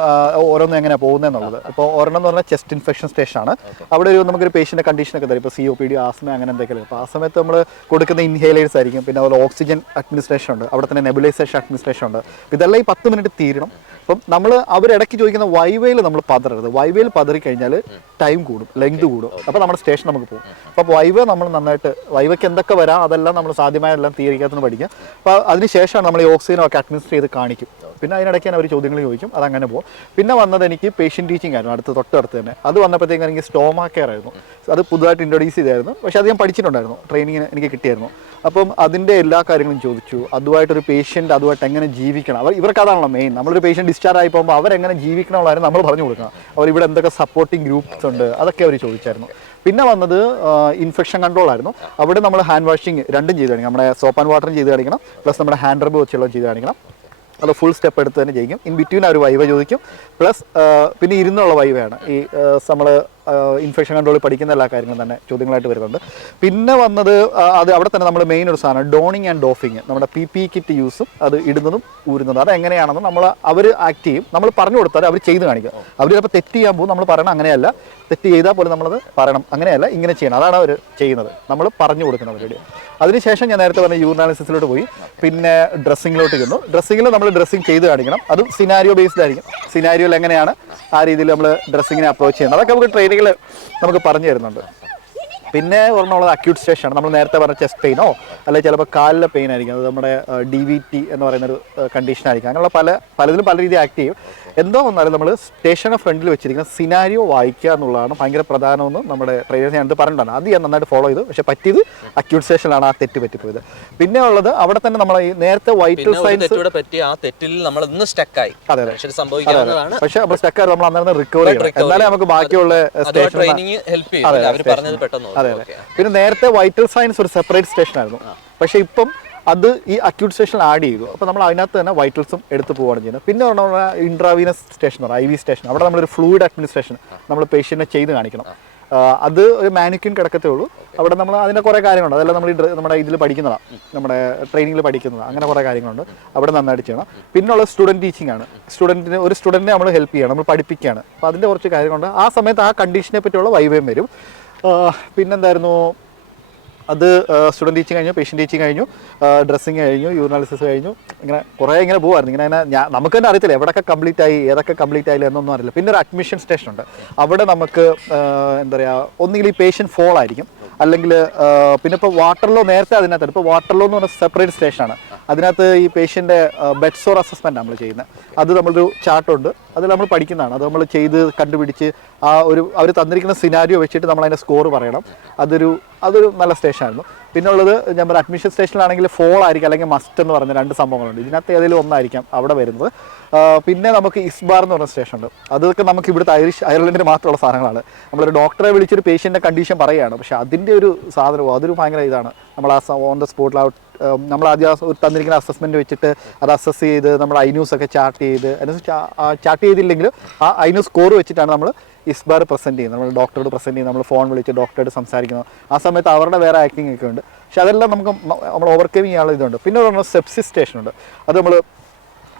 ഓരോന്നും എങ്ങനെ പോകുന്നതെന്നുള്ളത്. ഇപ്പോൾ ഒരെണ്ണം എന്ന് പറഞ്ഞാൽ ചെസ്റ്റ് ഇൻഫെക്ഷൻ സ്റ്റേഷനാണ്. അവിടെ നമുക്കൊരു പേഷ്യൻ്റെ കണ്ടീഷനൊക്കെ തരും. ഇപ്പോൾ COPD, ആസ്മ, അങ്ങനെ എന്തെങ്കിലും. അപ്പോൾ ആ സമയത്ത് നമ്മൾ കൊടുക്കുന്ന ഇൻഹേലേഴ്സ് ആയിരിക്കും. പിന്നെ അതുപോലെ ഓക്സിജൻ അഡ്മിനിസ്ട്രേഷൻ ഉണ്ട്, അവിടെ തന്നെ നെബുലൈസേഷൻ അഡ്മിനിസ്ട്രേഷൻ ഉണ്ട്. ഇതെല്ലാം ഈ 10 മിനിറ്റ് തീരണം. അപ്പം നമ്മൾ അവരിടയ്ക്ക് ചോദിക്കുന്ന വൈവയിൽ നമ്മൾ പതറരുത്. വൈവയിൽ പതറി കഴിഞ്ഞാൽ ടൈം കൂടും, ലെങ്ത് കൂടും. അപ്പോൾ നമ്മുടെ സ്റ്റേഷൻ നമുക്ക് പോകും. അപ്പോൾ വൈവ നമ്മൾ നന്നായിട്ട് വൈവയ്ക്ക് എന്തൊക്കെ വരാം അതെല്ലാം നമ്മൾ സാധ്യമായെല്ലാം തിയറിക്കകത്തുനിന്ന് പഠിക്കുക. അപ്പോൾ അതിനുശേഷമാണ് നമ്മൾ ഈ ഓക്സിജനൊക്കെ അഡ്മിനിസ്റ്റർ ചെയ്ത് കാണിക്കും. പിന്നെ അതിനിടയ്ക്ക് തന്നെ അവർ ചോദ്യങ്ങൾ ചോദിക്കും, അതങ്ങനെ പോകും. പിന്നെ വന്നത് എനിക്ക് പേഷ്യൻ ടീച്ചിങ് ആയിരുന്നു, തൊട്ടടുത്ത് തന്നെ. അത് വന്നപ്പോഴത്തേക്കും എനിക്ക് സ്റ്റോമാ കെയർ ആയിരുന്നു. അത് പുതുതായിട്ട് ഇൻട്രൊഡ്യൂസ് ചെയ്തായിരുന്നു, പക്ഷേ അത് ഞാൻ പഠിച്ചിട്ടുണ്ടായിരുന്നു, ട്രെയിനിങ്ങിന് എനിക്ക് കിട്ടിയായിരുന്നു. അപ്പം അതിൻ്റെ എല്ലാ കാര്യങ്ങളും ചോദിച്ചു. അതുമായിട്ടൊരു പേഷ്യൻ്റ് അതുമായിട്ട് എങ്ങനെ ജീവിക്കണം, ഇവർക്ക് അതാണല്ലോ മെയിൻ. നമ്മളൊരു പേഷ്യൻ്റ് ഡിസ്ചാർജ് ആയി പോകുമ്പോൾ അവരെങ്ങനെ ജീവിക്കണമുള്ളതായിരുന്നു നമ്മൾ പറഞ്ഞു കൊടുക്കണം. ഇവിടെ എന്തൊക്കെ സപ്പോർട്ടിങ് ഗ്രൂപ്പ്സ് ഉണ്ട് അതൊക്കെ അവർ ചോദിച്ചായിരുന്നു. പിന്നെ വന്നത് ഇൻഫെക്ഷൻ കൺട്രോൾ ആയിരുന്നു. അവിടെ നമ്മൾ ഹാൻഡ് വാഷിങ് രണ്ടും ചെയ്ത് കാണിക്കണം. നമ്മുടെ സോപ്പ് ആൻഡ് വാട്ടറും ചെയ്ത് കാണിക്കണം, പ്ലസ് നമ്മുടെ ഹാൻഡ് റബ്ബ് വെച്ചുള്ള ചെയ്ത് കാണിക്കണം. അത് ഫുൾ സ്റ്റെപ്പ് എടുത്ത് തന്നെ ചെയ്യും. ഇൻ ബിറ്റ്വീൻ ഒരു വൈവ ചോദിക്കും, പ്ലസ് പിന്നെ ഇരുന്നുള്ള വൈവയാണ് ഈ നമ്മൾ ഇൻഫെക്ഷൻ കൺട്രോൾ പഠിക്കുന്ന എല്ലാ കാര്യങ്ങളും തന്നെ ചോദ്യങ്ങളായിട്ട് വരുന്നുണ്ട്. പിന്നെ വന്നത് അത് അവിടെ തന്നെ നമ്മൾ മെയിൻ ഒരു സാധനം ഡോണിങ് ആൻഡ് ഡോഫിങ്, നമ്മുടെ PPE കിറ്റ് യൂസും അത് ഇടുന്നതും ഊരുന്നതും അതെങ്ങനെയാണെന്ന് അവർ ആക്ട് ചെയ്യും. നമ്മൾ പറഞ്ഞു കൊടുത്താൽ അവർ ചെയ്ത് കാണിക്കും. അവർ ചിലപ്പോൾ തെറ്റ് ചെയ്യാൻ പോകും, നമ്മൾ പറയണം അങ്ങനെയല്ല, തെറ്റ് ചെയ്താൽ പോലും നമ്മളത് പറയണം അങ്ങനെയല്ല ഇങ്ങനെ ചെയ്യണം, അതാണ് അവർ ചെയ്യുന്നത്, നമ്മൾ പറഞ്ഞു കൊടുക്കണം അവരുടെ. അതിനുശേഷം ഞാൻ നേരത്തെ പറഞ്ഞ യൂറിനാലിസിസിലോട്ട് പോയി. പിന്നെ ഡ്രസ്സിങ്ങിലോട്ട് ചെന്നു. ഡ്രസ്സിങ്ങിൽ നമ്മൾ ഡ്രസ്സിങ് ചെയ്ത് കാണിക്കണം. അതും സിനാരിയോ ബേസ്ഡ് ആയിരിക്കും. സിനാരിയോയിൽ എങ്ങനെയാണ് ആ രീതിയിൽ നമ്മൾ ഡ്രസ്സിങ്ങിനെ അപ്രോച്ച് ചെയ്യുന്നത് അതൊക്കെ നമുക്ക് ട്രെയിനിങ്ങിൽ നമുക്ക് പറഞ്ഞു തരുന്നുണ്ട്. പിന്നെ ഒരെണ്ണമുള്ളത് അക്യൂട്ട് സ്റ്റേഷനാണ്. നമ്മൾ നേരത്തെ പറഞ്ഞ ചെസ്റ്റ് പെയിനോ അല്ലെങ്കിൽ ചിലപ്പോൾ കാലിലെ പെയിൻ ആയിരിക്കും, അത് നമ്മുടെ DVT എന്ന് പറയുന്നൊരു കണ്ടീഷൻ ആയിരിക്കും. അങ്ങനെയുള്ള പലതിലും പല രീതിയിൽ ആക്ട് ചെയ്യും. എന്തോ വന്നാലും നമ്മൾ സ്റ്റേഷനെ ഫ്രണ്ടിൽ വെച്ചിരിക്കുന്ന സിനാരിയോ വായിക്കുക എന്നുള്ളതാണ് ഭയങ്കര പ്രധാനമെന്ന് നമ്മുടെ ട്രെയിനേഴ്സ് ഞാനത് പറഞ്ഞിട്ടുണ്ട്. അത് ഞാൻ നന്നായിട്ട് ഫോളോ ചെയ്തു. പക്ഷേ പറ്റിയത് അക്യൂട്ട് സ്റ്റേഷനിലാണ് ആ തെറ്റ് പറ്റിപ്പോയത്. പിന്നെ ഉള്ളത് അവിടെ തന്നെ നമ്മൾ ഈ നേരത്തെ വൈറ്റൽ സയൻസ് അതെ പക്ഷേ നമ്മൾ സ്റ്റക്കായി നമ്മൾ അന്നേരം റിക്കവർ ചെയ്യണം, എന്നാലേ നമുക്ക് ബാക്കിയുള്ള സ്റ്റേഷൻ അതെ. പിന്നെ നേരത്തെ വൈറ്റൽ സയൻസ് ഒരു സെപ്പറേറ്റ് സ്റ്റേഷൻ ആയിരുന്നു, പക്ഷേ ഇപ്പം അത് ഈ അക്യൂട്ട് സ്റ്റേഷനിൽ ആഡ് ചെയ്തു. അപ്പോൾ നമ്മൾ അതിനകത്ത് തന്നെ വൈറ്റൽസും എടുത്ത് പോവുകയാണ് ചെയ്യുന്നത്. പിന്നെ നമ്മൾ ഇൻട്രാവീനസ് സ്റ്റേഷൻ IV സ്റ്റേഷൻ, അവിടെ നമ്മളൊരു ഫ്ലൂയിഡ് അഡ്മിനിസ്ട്രേഷൻ നമ്മൾ പേഷ്യൻറ്റിനെ ചെയ്ത് കാണിക്കണം. അത് ഒരു മാനിക്വിൻ കിടക്കത്തേ ഉള്ളൂ. അവിടെ നമ്മൾ അതിൻ്റെ കുറേ കാര്യങ്ങളുണ്ട്, അതെല്ലാം നമ്മൾ നമ്മുടെ ഇതിൽ പഠിക്കുന്നതാണ്, നമ്മുടെ ട്രെയിനിങ്ങിൽ പഠിക്കുന്നതാണ്. അങ്ങനെ കുറേ കാര്യങ്ങളുണ്ട്, അവിടെ നന്നായിട്ട് ചെയ്യണം. പിന്നെയുള്ള സ്റ്റുഡൻറ്റ് ടീച്ചിങ് ആണ്. ഒരു സ്റ്റുഡൻറ്റിനെ നമ്മൾ ഹെൽപ്പ് ചെയ്യണം, നമ്മൾ പഠിപ്പിക്കുകയാണ്. അപ്പോൾ അതിൻ്റെ കുറച്ച് കാര്യങ്ങളുണ്ട്. ആ സമയത്ത് ആ കണ്ടീഷനെ പറ്റിയുള്ള വൈവയും വരും. പിന്നെന്തായിരുന്നു, അത് സ്റ്റുഡൻറ്റ് ടീച്ചിങ് കഴിഞ്ഞു, പേഷ്യൻ്റ് ടീച്ചിങ് കഴിഞ്ഞു, ഡ്രസ്സിങ് കഴിഞ്ഞു, യൂറിനാലിസിസ് കഴിഞ്ഞു. ഇങ്ങനെ പോകുമായിരുന്നു. ഇങ്ങനെ നമുക്ക് തന്നെ അറിയത്തില്ല എവിടെയൊക്കെ കംപ്ലീറ്റ് ആയി ഏതൊക്കെ കംപ്ലീറ്റ് ആയില്ല എന്നൊന്നും അറിയില്ല. പിന്നെ ഒരു അഡ്മിഷൻ സ്റ്റേഷൻ ഉണ്ട്. അവിടെ നമുക്ക് എന്താ പറയുക, ഒന്നുകിൽ ഈ പേഷ്യൻ്റ് ഫോൾ ആയിരിക്കും, അല്ലെങ്കിൽ പിന്നെ ഇപ്പോൾ വാട്ടർലോ നേരത്തെ അതിനകത്ത് ഇപ്പോൾ വാട്ടർലോ എന്ന് പറഞ്ഞ സെപ്പറേറ്റ് സ്റ്റേഷനാണ്. അതിനകത്ത് ഈ പേഷ്യൻ്റെ ബെഡ് സോർ അസസ്മെൻറ്റ് നമ്മൾ ചെയ്യുന്നത്. അത് നമ്മളൊരു ചാർട്ടുണ്ട്, അതിൽ നമ്മൾ പഠിക്കുന്നതാണ്. അത് നമ്മൾ ചെയ്ത് കണ്ടുപിടിച്ച് അവർ തന്നിരിക്കുന്ന സിനാരിയോ വെച്ചിട്ട് നമ്മൾ അതിൻ്റെ സ്കോർ പറയണം. അതൊരു നല്ല സ്റ്റേഷനായിരുന്നു. പിന്നെ ഉള്ളത് നമ്മൾ അഡ്മിഷൻ സ്റ്റേഷനിലാണെങ്കിൽ ഫോൾ ആയിരിക്കും അല്ലെങ്കിൽ മസ്റ്റ് എന്ന് പറഞ്ഞ 2 സംഭവങ്ങളുണ്ട്. ഇതിനകത്ത് ഏതെങ്കിലും ഒന്നായിരിക്കാം അവിടെ വരുന്നത്. പിന്നെ നമുക്ക് ഇസ്ബാർ എന്ന് പറഞ്ഞ സ്റ്റേഷൻ ഉണ്ട്. അതൊക്കെ നമുക്ക് ഇവിടുത്തെ അയർലൻഡിന് മാത്രമുള്ള സാധനങ്ങളാണ്. നമ്മളൊരു ഡോക്ടറെ വിളിച്ചൊരു പേഷ്യൻ്റെ കണ്ടീഷൻ പറയുകയാണ്, പക്ഷേ അതിൻ്റെ ഒരു സാധനവും അതൊരു ഭയങ്കര ഇതാണ്. നമ്മൾ ആ ഓൺ ദ സ്പോട്ടിൽ നമ്മൾ ആദ്യം തന്നിരിക്കുന്ന അസസ്മെൻറ്റ് വെച്ചിട്ട് അത് അസസ് ചെയ്ത് നമ്മൾ ഐന്യൂസൊക്കെ ചാർട്ട് ചെയ്ത് ചാർട്ട് ചെയ്തില്ലെങ്കിൽ ആ ഐന്യൂസ് സ്കോർ വെച്ചിട്ടാണ് നമ്മൾ ഇസ്ബാർ പ്രസൻറ്റ് ചെയ്യുന്നത്. നമ്മൾ ഡോക്ടറോട് പ്രസൻറ്റ് ചെയ്യുന്നത്, നമ്മൾ ഫോൺ വിളിച്ച് ഡോക്ടറോട് സംസാരിക്കുന്നത്. ആ സമയത്ത് അവരുടെ വേറെ ആക്ടിങ് ഒക്കെ ഉണ്ട്. പക്ഷെ അതെല്ലാം നമ്മൾ ഓവർകം ചെയ്യാനുള്ള ഇതുണ്ട്. പിന്നെ പറഞ്ഞാൽ സെപ്സിസ് സ്റ്റേഷനുണ്ട്. അത് നമ്മൾ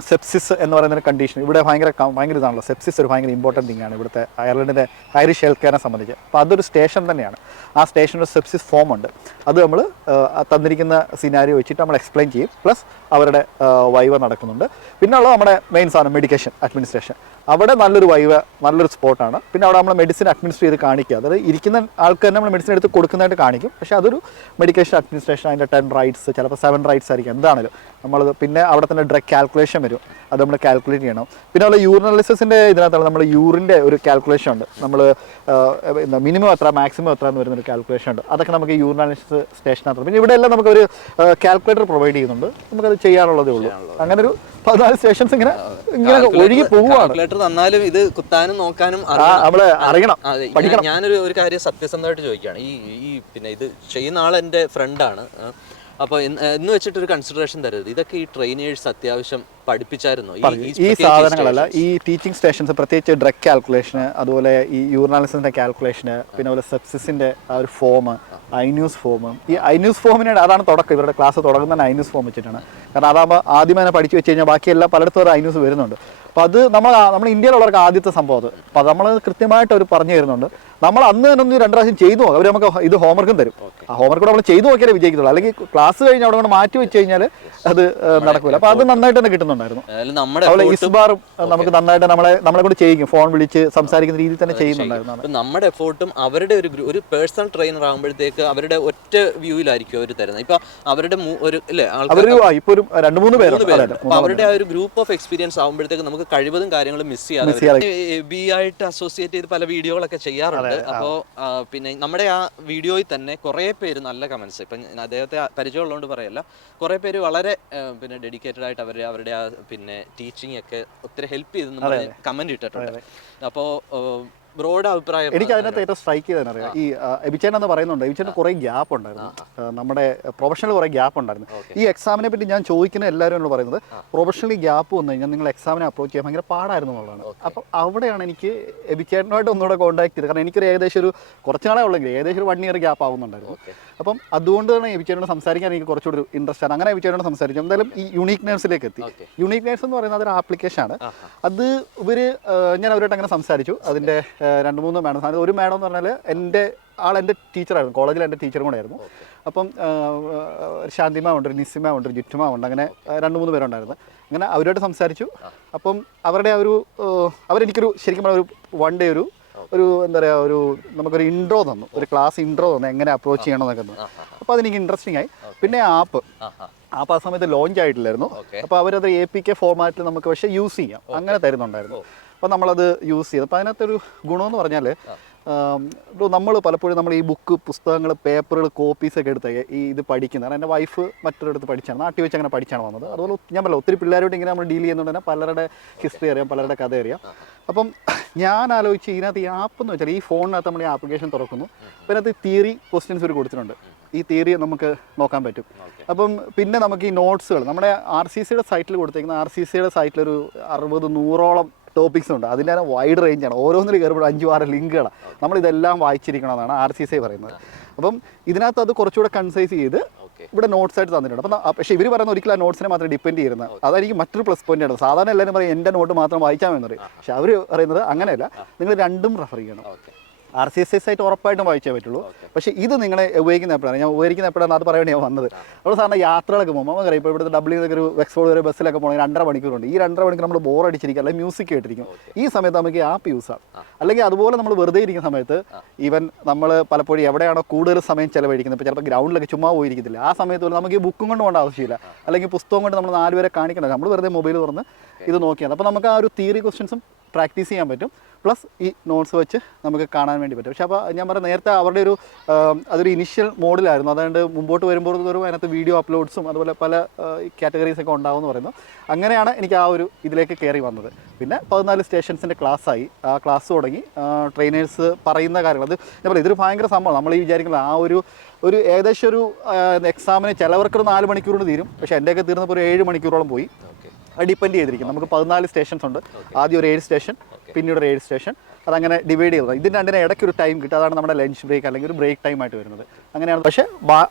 സെപ്സിസ് എന്ന് പറയുന്ന ഒരു കണ്ടീഷൻ ഇവിടെ ഭയങ്കര ഇതാണല്ലോ. സെപ്സിസ് ഒരു ഭയങ്കര ഇമ്പോർട്ടൻറ്റ് തിങ്ങാണ് ഇവിടുത്തെ അയർലൻഡിൻ്റെ ഐറിഷ് ഹെൽത്ത് കെയറിനെ സംബന്ധിച്ച്. അപ്പോൾ അതൊരു സ്റ്റേഷൻ തന്നെയാണ്. ആ സ്റ്റേഷനൊരു സെപ്സിസ് ഫോം ഉണ്ട്. അത് നമ്മൾ തന്നിരിക്കുന്ന സിനാരിയോ വെച്ചിട്ട് നമ്മൾ എക്സ്പ്ലെയിൻ ചെയ്യും, പ്ലസ് അവരുടെ വൈവ നടക്കുന്നുണ്ട്. പിന്നെ ഉള്ളത് നമ്മുടെ മെയിൻ സാധനം മെഡിക്കേഷൻ അഡ്മിനിസ്ട്രേഷൻ. അവിടെ നല്ലൊരു സ്പോട്ടാണ്. പിന്നെ അവിടെ നമ്മൾ മെഡിസിൻ അഡ്മിനിസ്റ്റർ ചെയ്ത് കാണിക്കുക. അതായത് ഇരിക്കുന്ന ആൾക്ക് തന്നെ നമ്മൾ മെഡിസിൻ എടുത്ത് കൊടുക്കുന്നതായിട്ട് കാണിക്കും. പക്ഷേ അതൊരു മെഡിക്കേഷൻ അഡ്മിനിസ്ട്രേഷൻ. അതിൻ്റെ 10 റൈറ്റ്സ്, ചിലപ്പോൾ 7 റൈറ്റ്സ് ആയിരിക്കും, എന്താണെങ്കിലും നമ്മളത്. പിന്നെ അവിടെ തന്നെ ഡ്രഗ് കാൽക്കുലേഷൻ വരും, അത് നമ്മൾ കാൽക്കുലേറ്റ് ചെയ്യണം. പിന്നെ ഉള്ള യൂറിനാലിസിസിൻ്റെ ഇതിനകത്താണ് നമ്മൾ യൂറിൻ്റെ ഒരു കാൽക്കുലേഷൻ ഉണ്ട്. നമ്മൾ മിനിമം എത്ര മാക്സിമം എത്ര എന്ന് വരുന്നൊരു കാൽക്കുലേഷൻ ഉണ്ട്. അതൊക്കെ നമുക്ക് യൂറിനാലിസിസ് സ്റ്റേഷനകത്ത്. പിന്നെ ഇവിടെ എല്ലാം നമുക്കൊരു കാൽക്കുലേറ്റർ പ്രൊവൈഡ് ചെയ്യുന്നുണ്ട്, നമുക്കത് ചെയ്യാനുള്ളതേ ഉള്ളൂ. അങ്ങനെ ഒരു 14 സ്റ്റേഷൻസ് ഇങ്ങനെ ഒഴുകി പോവുകയാണ്. ഇത് കുത്താനും നോക്കാനും നമ്മള് അറിയണം, പഠിക്കണം. ഞാനൊരു കാര്യം സത്യസന്ധമായിട്ട് ചോദിക്കുകയാണ്. ഈ പിന്നെ ഇത് ചെയ്യുന്ന ആൾ എൻ്റെ ഫ്രണ്ടാണ്. അപ്പോൾ എന്ന് വെച്ചിട്ടൊരു കൺസിഡറേഷൻ തരരുത്. ഇതൊക്കെ ഈ ട്രെയിനേഴ്സ് അത്യാവശ്യം പഠിപ്പിച്ചായിരുന്നു ഈ സാധനങ്ങളല്ല. ഈ ടീച്ചിങ് സ്റ്റേഷൻസ് പ്രത്യേകിച്ച് ഡ്രഗ് കാൽക്കുലേഷന്, അതുപോലെ ഈ യൂറിനാലിസിൻ്റെ കാൽക്കുലേഷന്, പിന്നെ അതുപോലെ സെപ്സിസിൻ്റെ ആ ഒരു ഫോം, ഐന്യൂസ് ഫോം. ഈ ഐന്യൂസ് ഫോമിനെ അതാണ് തുടക്കം. ഇവരുടെ ക്ലാസ് തുടങ്ങുന്ന ഐന്യൂസ് ഫോം വെച്ചിട്ടാണ്. കാരണം അതാകുമ്പോൾ ആദ്യം തന്നെ പഠിച്ചു വെച്ച് കഴിഞ്ഞാൽ ബാക്കിയെല്ലാം പലയിടത്തും ഒരു ഐന്യൂസ് വരുന്നുണ്ട്. അപ്പോൾ അത് നമ്മൾ ഇന്ത്യയിലുള്ളവർക്ക് ആദ്യത്തെ സംഭവം അത്. അപ്പോൾ അത് നമ്മൾ കൃത്യമായിട്ട് അവർ പറഞ്ഞു തരുന്നുണ്ട്. നമ്മൾ അന്ന് തന്നെ ഒന്ന് 2 പ്രാവശ്യം ചെയ്തു നോക്കാം. അവർ നമുക്ക് ഇത് ഹോംവർക്കും തരും. ആ ഹോംവർക്ക് നമ്മൾ ചെയ്തു നോക്കിയാലേ വിജയിക്കത്തുള്ളൂ. അല്ലെങ്കിൽ ക്ലാസ് കഴിഞ്ഞ് അവിടെ കൊണ്ട് മാറ്റി വെച്ച് കഴിഞ്ഞാൽ അത് നടക്കില്ല. അപ്പൊ അത് നന്നായിട്ട് തന്നെ കിട്ടുന്നുണ്ടായിരുന്നു. അതുപോലെ ഇസ്ബാറും നമുക്ക് നന്നായിട്ട് നമ്മളെ കൊണ്ട് ചെയ്യിക്കും, ഫോൺ വിളിച്ച് സംസാരിക്കുന്ന രീതിയിൽ തന്നെ ചെയ്യുന്നുണ്ടായിരുന്നു. നമ്മുടെ എഫോർട്ടും അവരുടെ ഒരു പേഴ്സണൽ ട്രെയിനർ ആകുമ്പോഴത്തേക്ക് അവരുടെ ഒറ്റ വ്യൂവിലായിരിക്കും അവർ തരുന്നത്. ഇപ്പൊ അവരുടെ ഒരു ഇപ്പൊ ഒരു 2-3 പേരുണ്ട്. അവരുടെ ആ ഒരു ഗ്രൂപ്പ് ഓഫ് എക്സ്പീരിയൻസ് ആകുമ്പോഴത്തേക്ക് നമുക്ക് കഴിവതും കാര്യങ്ങളും മിസ് ചെയ്യാതെ ബി ആയിട്ട് അസോസിയേറ്റ് ചെയ്ത് പല വീഡിയോകളൊക്കെ ചെയ്യാറുണ്ട്. അപ്പോൾ പിന്നെ നമ്മുടെ ആ വീഡിയോയിൽ തന്നെ കുറേ പേര് നല്ല കമന്റ്സ്, ഇപ്പം അദ്ദേഹത്തെ പരിചയമുള്ളതുകൊണ്ട് പറയല്ല, കുറേ പേര് വളരെ പിന്നെ ഡെഡിക്കേറ്റഡ് ആയിട്ട് അവരുടെ ആ പിന്നെ ടീച്ചിങ് ഒക്കെ ഒത്തിരി ഹെൽപ്പ് ചെയ്തെന്ന് പറഞ്ഞ് കമന്റ് ഇട്ടിട്ടുണ്ട്. അപ്പോൾ ബ്രോഡ് അഭിപ്രായം എനിക്ക് അതിനകത്ത് ഏറ്റവും സ്ട്രൈക്ക് ചെയ്തറിയാം. ഈ എബിച്ചേട്ടൻ എന്ന് പറയുന്നുണ്ട്, എബിച്ചേട്ടൻ കുറേ ഗ്യാപ്പ് ഉണ്ടായിരുന്നു, നമ്മുടെ പ്രൊഫഷണൽ കുറേ ഗ്യാപ്പ് ഉണ്ടായിരുന്നു. ഈ എക്സാമിനെ പറ്റി ഞാൻ ചോദിക്കുന്ന എല്ലാവരും പറയുന്നത് പ്രൊഫഷണലി ഗ്യാപ്പ് വന്നു കഴിഞ്ഞാൽ നിങ്ങൾ എക്സാമിനെ അപ്രോച്ച് ചെയ്യാൻ ഭയങ്കര പാടായിരുന്നു എന്നുള്ളതാണ്. അപ്പം അവിടെയാണ് എനിക്ക് എബിച്ചേട്ടനുമായിട്ട് ഒന്നുകൂടെ കോൺടാക്ട് ചെയ്തത്. കാരണം എനിക്കൊരു ഏകദേശം ഒരു കുറച്ച് നാളെ ഉള്ളെങ്കിൽ ഏകദേശം ഒരു 1 ഇയർ ഗ്യാപ്പ് ആവുന്നുണ്ടായിരുന്നു. അപ്പം അതുകൊണ്ട് തന്നെ എബിച്ചേട്ടനോട് സംസാരിക്കാൻ എനിക്ക് കുറച്ചുകൂടി ഒരു ഇൻട്രസ്റ്റ് ആണ്. അങ്ങനെ എബിച്ചേട്ടനോട് സംസാരിച്ചു. എന്തായാലും ഈ യൂണീക്നെസ്സിലേക്ക് എത്തി. യൂണീക്നെസ് എന്ന് പറയുന്നത് അതൊരു ആപ്ലിക്കേഷനാണ്. അത് ഞാൻ അവരോട്ട് അങ്ങനെ സംസാരിച്ചു. അതിൻ്റെ 2-3 മാഡം. ഒരു മാഡം എന്ന് പറഞ്ഞാൽ എൻ്റെ ടീച്ചറായിരുന്നു, കോളേജിൽ എൻ്റെ ടീച്ചറും കൂടെ ആയിരുന്നു. അപ്പം ശാന്തിമ ഉണ്ട്, നിസിമ ഉണ്ട്, ജിറ്റുമ ഉണ്ട്, അങ്ങനെ 2-3 പേരുണ്ടായിരുന്നു. അങ്ങനെ അവരോട്ട് സംസാരിച്ചു. അപ്പം അവരുടെ അവരെനിക്കൊരു ശരിക്കും പറഞ്ഞാൽ ഒരു 1 ഡേ ഒരു എന്താ പറയുക, നമുക്കൊരു ഇൻട്രോ തന്നു, ഒരു ക്ലാസ് ഇൻട്രോ തന്നു, എങ്ങനെ അപ്രോച്ച് ചെയ്യണമെന്നൊക്കെ തന്നു. അപ്പോൾ അതെനിക്ക് ഇൻട്രസ്റ്റിംഗ് ആയി. പിന്നെ ആപ്പ് ആ സമയത്ത് ലോഞ്ച് ആയിട്ടില്ലായിരുന്നു. അപ്പോൾ അവരത് APK ഫോർമാറ്റിൽ നമുക്ക് പക്ഷേ യൂസ് ചെയ്യാം, അങ്ങനെ തരുന്നുണ്ടായിരുന്നു. അപ്പോൾ നമ്മളത് യൂസ് ചെയ്തു. അപ്പോൾ അതിനകത്തൊരു ഗുണമെന്ന് പറഞ്ഞാൽ നമ്മൾ പലപ്പോഴും ഈ പുസ്തകങ്ങൾ, പേപ്പറുകൾ, കോപ്പീസൊക്കെ എടുത്ത് ഇത് പഠിക്കുന്നത്. കാരണം എൻ്റെ വൈഫ് മറ്റൊരിടത്ത് പഠിച്ചാണ്, നാട്ടിൽ വെച്ച് അങ്ങനെ പഠിച്ചാണ് വന്നത്. അതുപോലെ ഞാൻ പറഞ്ഞില്ല, ഒത്തിരി പിള്ളേരോട് ഇങ്ങനെ നമ്മൾ ഡീൽ ചെയ്യുന്നതുകൊണ്ട് തന്നെ പലരുടെ ഹിസ്റ്ററി അറിയാം, പലരുടെ കഥ അറിയാം. അപ്പം ഞാൻ ആലോചിച്ച് ഇതിനകത്ത് ഈ ആപ്പ് എന്ന് വെച്ചാൽ ഈ ഫോണിനകത്ത് നമ്മൾ ഈ ആപ്ലിക്കേഷൻ തുറക്കുന്നു. അപ്പോൾ ഇതിനകത്ത് തിയറി ക്വസ്റ്റ്യൻസ് ഒരു കൊടുത്തിട്ടുണ്ട്. ഈ തിയറി നമുക്ക് നോക്കാൻ പറ്റും. അപ്പം പിന്നെ നമുക്ക് ഈ നോട്ട്സുകൾ നമ്മുടെ RCCയുടെ സൈറ്റിൽ കൊടുത്തേക്കുന്ന RCCയുടെ സൈറ്റിലൊരു 60-100ഓളം ടോപ്പിക്സ് ഉണ്ട്. അതിൻ്റെ വൈഡ് റേഞ്ചാണ്. ഓരോന്നിൽ കയറുമ്പോൾ 5-6 ലിങ്കുകളാണ്. നമ്മളിതെല്ലാം വായിച്ചിരിക്കണമെന്നാണ് RCCI പറയുന്നത്. അപ്പം ഇതിനകത്ത് അത് കുറച്ചുകൂടെ കൺസൈസ് ചെയ്ത് ഇവിടെ നോട്ട്സ് ആയിട്ട് തന്നിട്ടുണ്ട്. അപ്പം പക്ഷേ ഇവർ പറയുന്ന ഒരിക്കലും ആ നോട്ട്സിനെ മാത്രം ഡിപ്പെൻഡ് ചെയ്യുന്നത്. അതായിരിക്കും മറ്റൊരു പ്ലസ് പോയിന്റ് ആണ്. സാധാരണ എല്ലാവരും പറയും എൻ്റെ നോട്ട് മാത്രം വായിച്ചാൽ പറയും. പക്ഷെ അവർ പറയുന്നത് അങ്ങനെയല്ല, നിങ്ങൾ രണ്ടും റെഫർ ചെയ്യണം. RCCI സൈറ്റ് ഉറപ്പായിട്ടും വായിച്ചേ പറ്റുള്ളൂ. പക്ഷേ ഇത് നിങ്ങളെ ഉപയോഗിക്കുന്ന എപ്പോഴാണ്, ഞാൻ ഉപയോഗിക്കുന്ന എപ്പോഴാണ് അത് പറയാൻ ഞാൻ വന്നത്. നമ്മൾ സാധാരണ യാത്രകളൊക്കെ പോകുമ്പോൾ നമുക്കറിയാം, ഇപ്പോൾ ഇവിടുത്തെ ഡബ്ല്യൂന്നൊക്കെ ഒരു എക്സ്പോർട്ട് വരെ ബസ്സിലൊക്കെ പോകണമെങ്കിൽ 2.5 മണിക്കൂറുണ്ട്. ഈ 2.5 മണിക്കൂർ നമ്മൾ ബോർ അടിച്ചിരിക്കും, അല്ലെങ്കിൽ മ്യൂസിക് കേട്ടിരിക്കും. ഈ സമയത്ത് നമുക്ക് ഈ ആപ്പ് യൂസ് ആണ്. അല്ലെങ്കിൽ അതുപോലെ നമ്മൾ വെറുതെ ഇരിക്കുന്ന സമയത്ത് ഈവൻ നമ്മൾ പലപ്പോഴും എവിടെയാണോ കൂടുതൽ സമയം ചിലവഴിക്കുന്നത്, ഇപ്പോൾ ചിലപ്പോൾ ഗ്രൗണ്ടിലൊക്കെ ചുമ്മാ പോയിരിക്കത്തില്ല, ആ സമയത്ത് പോലും നമുക്ക് ഈ ബുക്കും കൊണ്ട് പോകേണ്ട ആവശ്യമില്ല, അല്ലെങ്കിൽ പുസ്തകം കൊണ്ട് നമ്മൾ 4 പേരെ കാണിക്കണം. നമ്മൾ വെറുതെ മൊബൈൽ തുറന്ന് ഇത് നോക്കിയാണ്. അപ്പോൾ നമുക്ക് ആ ഒരു തിയറി ക്വസ്റ്റ്യൻസും പ്രാക്ടീസ് ചെയ്യാൻ പറ്റും, പ്ലസ് ഈ നോട്ട്സ് വെച്ച് നമുക്ക് കാണാൻ വേണ്ടി പറ്റും. പക്ഷേ അപ്പോൾ ഞാൻ പറഞ്ഞ നേരത്തെ അവരുടെ അതൊരു ഇനിഷ്യൽ മോഡിലായിരുന്നു. അതുകൊണ്ട് മുമ്പോട്ട് വരുമ്പോൾ അതിനകത്ത് വീഡിയോ അപ്ലോഡ്സും അതുപോലെ പല കാറ്റഗറീസൊക്കെ ഉണ്ടാവുമെന്ന് പറയുന്നു. അങ്ങനെയാണ് എനിക്ക് ആ ഒരു ഇതിലേക്ക് കയറി വന്നത്. പിന്നെ 14 സ്റ്റേഷൻസിൻ്റെ ക്ലാസ്സായി. ആ ക്ലാസ് തുടങ്ങി. ട്രെയിനേഴ്സ് പറയുന്ന കാര്യങ്ങൾ അത് ഞാൻ പറയാം, ഇതൊരു ഭയങ്കര സംഭവം. നമ്മൾ ഈ വിചാരിക്കുന്നത് ആ ഒരു ഏകദേശം ഒരു എക്സാമിന് ചിലവർക്കൊരു 4 മണിക്കൂർ കൊണ്ട് തീരും. പക്ഷേ എൻ്റെയൊക്കെ തീർന്നപ്പോൾ ഒരു 7 മണിക്കൂറോളം പോയി. അത് ഡിപ്പെൻഡ് ചെയ്തിരിക്കും. നമുക്ക് 14 സ്റ്റേഷൻസ് ഉണ്ട്. ആദ്യം ഒരു 7 സ്റ്റേഷൻ, പിന്നീട് ഒരു 7 സ്റ്റേഷൻ, അതങ്ങനെ ഡിവൈഡ് ചെയ്തത്. ഇതിൻ്റെ രണ്ടിന് ഇടയ്ക്ക് ഒരു ടൈം കിട്ടും. അതാണ് നമ്മുടെ ലഞ്ച് ബ്രേക്ക് അല്ലെങ്കിൽ ഒരു ബ്രേക്ക് ടൈം ആയിട്ട് വരുന്നത്. അങ്ങനെയാണ്. പക്ഷേ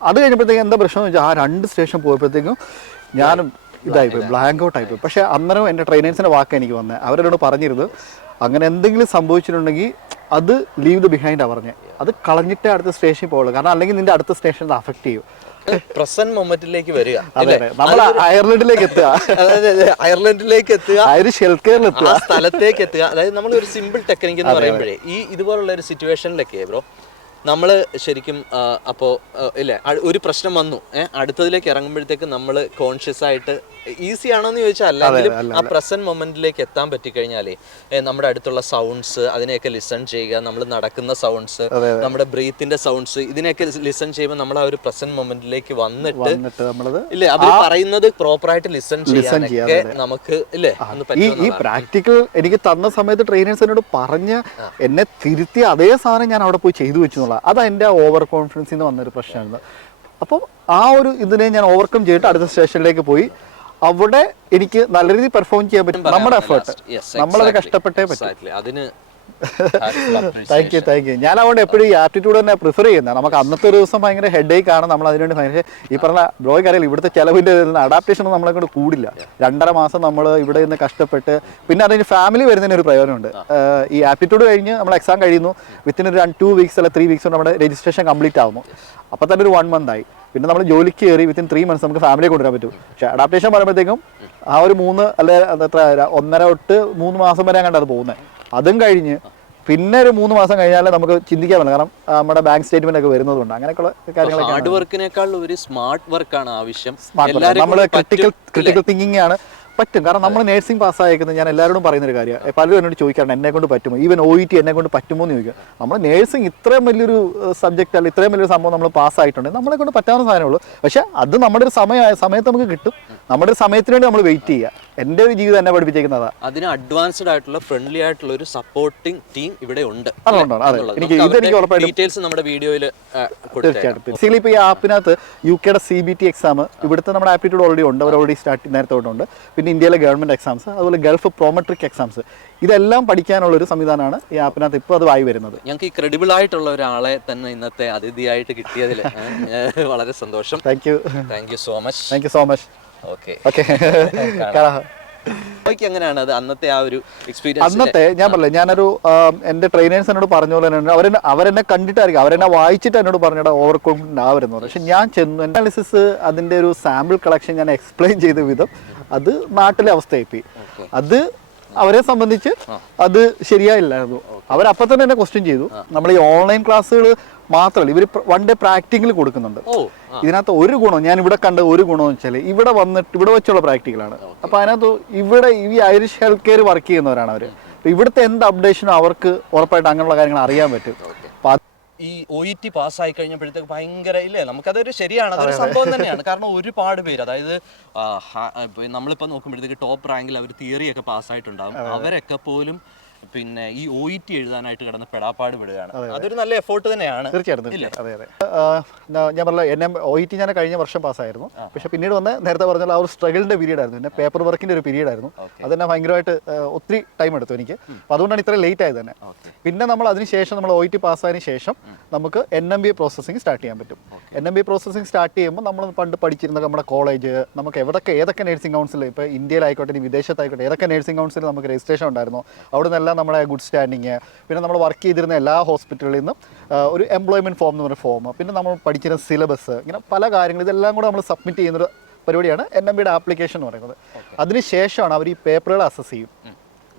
അത് കഴിഞ്ഞപ്പോഴത്തേക്കും എന്താ പ്രശ്നം എന്ന് വെച്ചാൽ ആ 2 സ്റ്റേഷൻ പോയപ്പോഴത്തേക്കും ഞാനും ഇതായിപ്പോയി, ബ്ലാങ്ക് ഔട്ട് ആയിപ്പോയി. പക്ഷേ അന്നേരം എൻ്റെ ട്രെയിനേഴ്സിൻ്റെ വാക്ക് എനിക്ക് വന്നത്, അവരോട് പറഞ്ഞിരുന്നത് അങ്ങനെ എന്തെങ്കിലും സംഭവിച്ചിട്ടുണ്ടെങ്കിൽ അത് ലീവ് ദ ബിഹൈൻഡാണ് പറഞ്ഞത്. അത് കളഞ്ഞിട്ടേ അടുത്ത സ്റ്റേഷനിൽ പോകുള്ളൂ. കാരണം അല്ലെങ്കിൽ നിൻ്റെ അടുത്ത സ്റ്റേഷൻ അത് അഫക്റ്റ് ചെയ്യും. പ്രസന്റ് മൊമെന്റിലേക്ക് വരിക, നമ്മൾ അയർലൻഡിലേക്ക് എത്തുക, ആ സ്ഥലത്തേക്ക് എത്തുക. അതായത് നമ്മൾ ഒരു സിമ്പിൾ ടെക്നിക്ക് എന്ന് പറയുമ്പോഴേ ഇതുപോലുള്ള ഒരു സിറ്റുവേഷനിലൊക്കെ ബ്രോ നമ്മൾ ശരിക്കും അപ്പോൾ ഇല്ലേ ഒരു പ്രശ്നം വന്നു, അടുത്തതിലേക്ക് ഇറങ്ങുമ്പോഴത്തേക്ക് നമ്മൾ കോൺഷ്യസ് ആയിട്ട് ഈസി ആണോ എന്ന് ചോദിച്ചാൽ അല്ലെങ്കിലും ആ പ്രസന്റ് മൊമെന്റിലേക്ക് എത്താൻ പറ്റിക്കഴിഞ്ഞാലേ നമ്മുടെ അടുത്തുള്ള സൗണ്ട്സ് അതിനെയൊക്കെ ലിസൺ ചെയ്യുക, നമ്മൾ നടക്കുന്ന സൗണ്ട്സ്, നമ്മുടെ ബ്രീത്തിന്റെ സൗണ്ട്സ്, ഇതിനെയൊക്കെ ലിസൺ ചെയ്യുമ്പോൾ നമ്മൾ ആ ഒരു പ്രസന്റ് മൊമെന്റിലേക്ക് വന്നിട്ട് ഇല്ലേ അവർ പറയുന്നത് പ്രോപ്പറായിട്ട് ലിസൺ ചെയ്യാനൊക്കെ നമുക്ക് ഇല്ലേ ഈ പ്രാക്ടിക്കൽ എനിക്ക് തന്ന സമയത്ത് ട്രെയിനേഴ്സ് എന്നോട് പറഞ്ഞ് എന്നെ തിരുത്തി അതേ സാധനം ഞാൻ അവിടെ പോയി ചെയ്തു വെച്ചു. അതാ എൻ്റെ ഓവർ കോൺഫിഡൻസിൽ നിന്ന് വന്നൊരു പ്രശ്നമായിരുന്നു. അപ്പോൾ ആ ഒരു ഇതിനെ ഞാൻ ഓവർകം ചെയ്തിട്ട് അടുത്ത സ്റ്റേഷനിലേക്ക് പോയി. അവിടെ എനിക്ക് നല്ല രീതിയിൽ പെർഫോം ചെയ്യാൻ പറ്റും. നമ്മുടെ എഫേർട്ട് നമ്മളത് കഷ്ടപ്പെട്ടേ പറ്റും. അതിന് താങ്ക് യു. ഞാൻ അതുകൊണ്ട് എപ്പോഴും ഈ ആപ്റ്റിറ്റ്യൂഡ് തന്നെ പ്രിഫർ ചെയ്യുന്നത്. നമുക്ക് അന്നത്തെ ഒരു ദിവസം ഭയങ്കര ഹെഡേക്ക് ആണ്, നമ്മൾ അതിനുവേണ്ടി ഭയങ്കര ഈ പറഞ്ഞ ബ്രോയ്ക്ക് അറിയില്ല, ഇവിടുത്തെ ചിലവിൻ്റെ അഡാപ്റ്റേഷൻ ഒന്നും നമ്മളെ കൊണ്ട് കൂടില്ല. 2.5 മാസം നമ്മൾ ഇവിടെ നിന്ന് കഷ്ടപ്പെട്ട്, പിന്നെ അതിന് ഫാമിലി വരുന്നതിന് ഒരു പ്രയോജനമുണ്ട്. ഈ ആപ്റ്റിറ്റ്യൂഡ് കഴിഞ്ഞ് നമ്മൾ എക്സാം കഴിയുന്നു, വിത്തിൻ ഒരു 2 weeks അല്ല 3 weeks കൊണ്ട് നമ്മുടെ രജിസ്ട്രേഷൻ കംപ്ലീറ്റ് ആവുന്നു. അപ്പോൾ തന്നെ ഒരു 1 month ആയി. പിന്നെ നമ്മൾ ജോലിക്ക് കയറി വിത്തിൻ 3 months നമുക്ക് ഫാമിലിയെ കൊണ്ടുവരാൻ പറ്റും. പക്ഷേ അഡാപ്റ്റേഷൻ പറയുമ്പോഴത്തേക്കും ആ ഒരു 3 അല്ലെ എത്ര 1.5 തൊട്ട് 3 മാസം വരെ കണ്ടത് പോകുന്നത്. അതും കഴിഞ്ഞ് പിന്നെ ഒരു 3 മാസം കഴിഞ്ഞാൽ നമുക്ക് ചിന്തിക്കാൻ പറ്റില്ല, കാരണം നമ്മുടെ ബാങ്ക് സ്റ്റേറ്റ്മെന്റ് ഒക്കെ വരുന്നതുകൊണ്ട് അങ്ങനെയൊക്കെയുള്ള കാര്യങ്ങളൊക്കെ. ഹാർഡ് വർക്കിനേക്കാൾ ഒരു സ്മാർട്ട് വർക്കാണ് ആവശ്യം. നമ്മൾ ക്രിട്ടിക്കൽ തിങ്കിങ് ആണ് പറ്റും. കാരണം നമ്മൾ നേഴ്സിംഗ് പാസ്സായിരിക്കുന്നത് ഞാൻ എല്ലാവരോടും പറയുന്നൊരു കാര്യമാണ്. പലരും എന്നോട് ചോദിക്കാറുണ്ട് എന്നെ കൊണ്ട് പറ്റുമോ, ഈവൻ OET എന്നെ കൊണ്ട് പറ്റുമോ എന്ന് ചോദിക്കുക. നമ്മൾ നേഴ്സിംഗ് ഇത്രയും വലിയൊരു സബ്ജക്റ്റ് അല്ല, ഇത്രയും വലിയൊരു സംഭവം നമ്മൾ പാസ്സായിട്ടുണ്ട്, നമ്മളെ കൊണ്ട് പറ്റാവുന്ന സാധനമുള്ളൂ. പക്ഷേ അത് നമ്മുടെ ഒരു സമയത്ത് നമുക്ക് കിട്ടും. നമ്മുടെ ഒരു സമയത്തിന് വേണ്ടി നമ്മൾ വെയിറ്റ് ചെയ്യുക. എൻ്റെ ഒരു ജീവിതം എന്നെ പഠിപ്പിച്ചേക്കുന്നതാ. അതിന് അഡ്വാൻസ്ഡ് ആയിട്ടുള്ള ഫ്രണ്ട്ലി ആയിട്ടുള്ള ഒരു സപ്പോർട്ടിംഗ് ടീം ഇവിടെ ഉണ്ട്. ഡീറ്റെയിൽസ് നമ്മുടെ വീഡിയോയിൽ തീർച്ചയായിട്ടും. ബേസിക്കലി ഇപ്പോൾ ഈ ആപ്പിനകത്ത് UK CBT എക്സാം, ഇവിടുത്തെ നമ്മുടെ ആപ്റ്റിറ്റ്യൂഡ് ഓൾറെഡി ഉണ്ട്, അവർ ഓൾറെഡി നേരത്തെ തൊട്ടുണ്ട്. പിന്നെ ഇന്ത്യയിലെ ഗവൺമെന്റ് എക്സാംസ്, അതുപോലെ ഗൾഫ് പ്രോമെട്രിക് എക്സാംസ്, ഇതെല്ലാം പഠിക്കാനുള്ള ഒരു സംവിധാനമാണ് ഈ ആപ്പിനകത്ത് ഇപ്പോൾ അത് ആയി വരുന്നത്. ഞങ്ങൾക്ക് ഈ ക്രെഡിബിൾ ആയിട്ടുള്ള ഒരാളെ തന്നെ ഇന്നത്തെ അതിഥിയായിട്ട് കിട്ടിയതിൽ വളരെ സന്തോഷം. Thank you so much. Thank you so much. Okay. എങ്ങനെയാണ് അത് അന്നത്തെ ആ ഒരു എക്സ്പീരിയൻസ്? അന്നത്തെ ഞാൻ പറഞ്ഞില്ല, ഞാനൊരു എൻ്റെ ട്രെയിനേഴ്സ് എന്നോട് പറഞ്ഞ പോലെ തന്നെ അവരെന്നെ കണ്ടിട്ടായിരിക്കും, അവരെന്നെ വായിച്ചിട്ട് എന്നോട് പറഞ്ഞിട്ട് ഓവർ കോൺഫിഡൻ്റ് ആവരുന്നു. പക്ഷെ ഞാൻ ചെന്നു അനാലിസിസ്, അതിൻ്റെ ഒരു സാമ്പിൾ കളക്ഷൻ ഞാൻ എക്സ്പ്ലെയിൻ ചെയ്ത വിധം അത് നാട്ടിലെ അവസ്ഥയായി. അത് അവരെ സംബന്ധിച്ച് അത് ശരിയായില്ലായിരുന്നു. അവരപ്പം തന്നെ എന്നെ ക്വസ്റ്റ്യൻ ചെയ്തു. നമ്മൾ ഈ ഓൺലൈൻ ക്ലാസ്സുകൾ മാത്രമല്ല, ഇവർ 1 day പ്രാക്ടിക്കൽ കൊടുക്കുന്നുണ്ട്. ഇതിനകത്ത് ഒരു ഗുണം ഞാൻ ഇവിടെ കണ്ട ഒരു ഗുണമെന്ന് വെച്ചാൽ ഇവിടെ വന്നിട്ട് ഇവിടെ വെച്ചുള്ള പ്രാക്ടിക്കലാണ്. അപ്പോൾ അതിനകത്ത് ഇവിടെ ഈ ഐറിഷ് ഹെൽത്ത് കെയർ വർക്ക് ചെയ്യുന്നവരാണ് അവർ. അപ്പോൾ ഇവിടുത്തെ എന്ത് അപ്ഡേഷനും അവർക്ക് ഉറപ്പായിട്ട് അങ്ങനെയുള്ള കാര്യങ്ങൾ അറിയാൻ പറ്റും. ഈ OET പാസ്സായി കഴിഞ്ഞപ്പോഴത്തേക്ക് ഭയങ്കര ഇല്ലേ, നമുക്കതൊരു ശരിയാണ്, അതൊരു സംഭവം തന്നെയാണ്. കാരണം ഒരുപാട് പേര്, അതായത് നമ്മളിപ്പോൾ നോക്കുമ്പോഴത്തേക്ക് ടോപ്പ് റാങ്കിൽ അവർ തിയറി ഒക്കെ പാസ്സായിട്ടുണ്ടാകും. അവരൊക്കെ പോലും പിന്നെ ഈ OET എഴുതാനായിട്ട് കിടന്ന് പെടാപ്പാട് വിടുകയാണ്. അതൊരു നല്ല എഫോർട്ട് തന്നെയാണ്. തീർച്ചയായിട്ടും. അതെ. ഞാൻ പറഞ്ഞ OET ഞാൻ കഴിഞ്ഞ വർഷം പാസ്സായിരുന്നു. പക്ഷെ പിന്നീട് വന്ന് നേരത്തെ പറഞ്ഞാൽ ആ ഒരു സ്ട്രഗിളിന്റെ പീരീഡ് ആയിരുന്നു, പിന്നെ പേപ്പർ വർക്കിന്റെ ഒരു പീരീഡ് ആയിരുന്നു. അതെന്നെ ഭയങ്കരമായിട്ട് ഒത്തിരി ടൈം എടുത്തു എനിക്ക്. അപ്പോൾ അതുകൊണ്ടാണ് ഇത്രയും ലേറ്റ് ആയത് തന്നെ. പിന്നെ നമ്മൾ അതിനുശേഷം നമ്മൾ OET പാസ്സായതിനു ശേഷം നമുക്ക് NMBA പ്രോസസ്സിംഗ് സ്റ്റാർട്ട് ചെയ്യാൻ പറ്റും. NMBA പ്രോസസ്സിംഗ് സ്റ്റാർട്ട് ചെയ്യുമ്പോൾ നമ്മൾ പണ്ട് പഠിച്ചിരുന്ന നമ്മുടെ കോളേജ്, നമുക്ക് ഏതൊക്കെ നഴ്സിംഗ് കൗൺസിൽ, ഇപ്പോൾ ഇന്ത്യയിലായിക്കോട്ടെ ഇനി വിദേശത്തായിക്കോട്ടെ ഏതൊക്കെ നഴ്സിംഗ് കൗൺസിൽ നമുക്ക് രജിസ്ട്രേഷൻ ഉണ്ടായിരുന്നു, അവിടെ നിന്നെല്ലാം നമ്മുടെ ഗുഡ് സ്റ്റാൻഡിങ്, പിന്നെ നമ്മൾ വർക്ക് ചെയ്തിരുന്ന എല്ലാ ഹോസ്പിറ്റലുകളിൽ നിന്നും ഒരു എംപ്ലോയ്മെന്റ് ഫോം എന്ന് പറഞ്ഞ ഫോം, പിന്നെ നമ്മൾ പഠിച്ചിരുന്ന സിലബസ്, ഇങ്ങനെ പല കാര്യങ്ങൾ ഇതെല്ലാം കൂടെ നമ്മൾ സബ്മിറ്റ് ചെയ്യുന്നൊരു പരിപാടിയാണ് NMBA ആപ്ലിക്കേഷൻ എന്ന് പറയുന്നത്. അതിനുശേഷമാണ് അവർ ഈ പേപ്പറുകൾ അസസ് ചെയ്യും.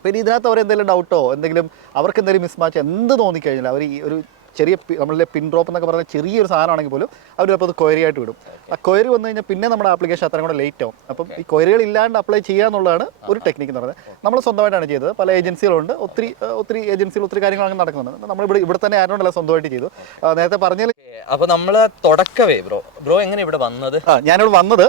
പിന്നെ ഇതിനകത്ത് അവർ എന്തെങ്കിലും ഡൗട്ടോ എന്തെങ്കിലും അവർക്ക് എന്തെങ്കിലും മിസ്മാച്ച് എന്ത് തോന്നിക്കഴിഞ്ഞാൽ അവർ ഈ ഒരു ചെറിയ നമ്മളുടെ പിൻ ഡ്രോപ്പ് എന്നൊക്കെ പറഞ്ഞാൽ ചെറിയൊരു സാധനമാണെങ്കിൽ പോലും അവർ ചിലപ്പോൾ അത് ക്വയറി ആയിട്ട് വിടും. ആ ക്വയറി വന്നു കഴിഞ്ഞാൽ പിന്നെ നമ്മുടെ ആപ്ലിക്കേഷൻ അത്രയും കൂടെ ലേറ്റ് ആവും. അപ്പം ഈ ക്വയറികൾ ഇല്ലാണ്ട് അപ്ലൈ ചെയ്യുക എന്നുള്ളതാണ് ഒരു ടെക്നിക്ക് എന്ന് പറയുന്നത്. നമ്മൾ സ്വന്തമായിട്ടാണ് ചെയ്തത്. പല ഏജൻസികളുണ്ട്, ഒത്തിരി ഏജൻസികൾ ഒത്തിരി കാര്യങ്ങൾ അങ്ങനെ നടക്കുന്നുണ്ട്. നമ്മൾ ഇവിടെ തന്നെ ആരോണ്ടല്ല സ്വന്തമായിട്ട് ചെയ്തു. നേരത്തെ പറഞ്ഞാൽ അപ്പോൾ നമ്മൾ തുടക്കവേ ബ്രോ എങ്ങനെ ഇവിടെ വന്നത്? ഞാനിവിടെ വന്നത്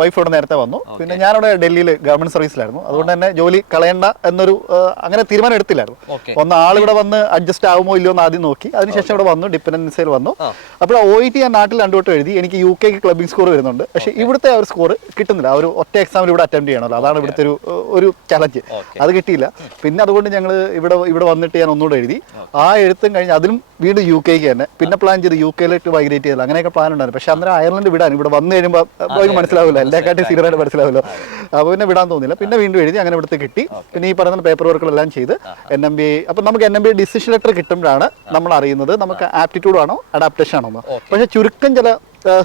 വൈഫോട് നേരത്തെ വന്നു. പിന്നെ ഞാനിവിടെ ഡൽഹിയിൽ ഗവൺമെന്റ് സർവീസിലായിരുന്നു. അതുകൊണ്ട് തന്നെ ജോലി കളയണ്ട എന്നൊരു അങ്ങനെ തീരുമാനം എടുത്തില്ലായിരുന്നു. ഒന്ന് ആളിവിടെ വന്ന് അഡ്ജസ്റ്റ് ആകുമോ ഇല്ലയോ എന്ന് ആദ്യം നോക്കി. അതിനുശേഷം ഇവിടെ വന്നു, ഡിപ്പെൻഡൻസിയിൽ വന്നു. അപ്പോൾ OET ഞാൻ നാട്ടിൽ 2 വട്ടം എഴുതി. എനിക്ക് UK ക്ലബിംഗ് സ്കോർ വരുന്നുണ്ട്. പക്ഷേ ഇവിടുത്തെ ആ ഒരു സ്കോർ കിട്ടുന്നില്ല. ഒരു ഒറ്റ എക്സാമിൽ ഇവിടെ അറ്റൻഡ് ചെയ്യണമല്ലോ, അതാണ് ഇവിടുത്തെ ഒരു ചലഞ്ച്. അത് കിട്ടിയില്ല. പിന്നെ അതുകൊണ്ട് ഞങ്ങൾ ഇവിടെ വന്നിട്ട് ഞാൻ ഒന്നുകൂടെ എഴുതി. ആ എഴുത്തും കഴിഞ്ഞ് അതിലും വീണ്ടും UK തന്നെ പിന്നെ പ്ലാൻ ചെയ്ത് UK മൈഗ്രേറ്റ് ചെയ്തില്ല. അങ്ങനെയൊക്കെ പ്ലാൻ ഉണ്ടായിരുന്നു. പക്ഷേ അന്നേരം അയർലൻഡ് വിടാൻ ഇവിടെ വന്നു കഴിയുമ്പോൾ മനസ്സിലാവില്ല, എന്നെക്കാട്ടി സീനിയറായിട്ട് മനസ്സിലാവില്ല. അപ്പോൾ പിന്നെ വിടാൻ തോന്നില്ല. പിന്നെ വീണ്ടും എഴുതി, അങ്ങനെ ഇവിടുത്തെ കിട്ടി. പിന്നെ ഈ പറയുന്ന പേപ്പർ വർക്കുകളെല്ലാം ചെയ്ത് NMBA. അപ്പം നമുക്ക് NMBA ഡിസിഷൻ ലെറ്റർ കിട്ടുമ്പോഴാണ് നമ്മൾ അറിയുന്നത് നമുക്ക് ആപ്റ്റിറ്റ്യൂഡ് ആണോ അഡാപ്റ്റേഷൻ ആണോ എന്ന്. പക്ഷേ ചുരുക്കം ചില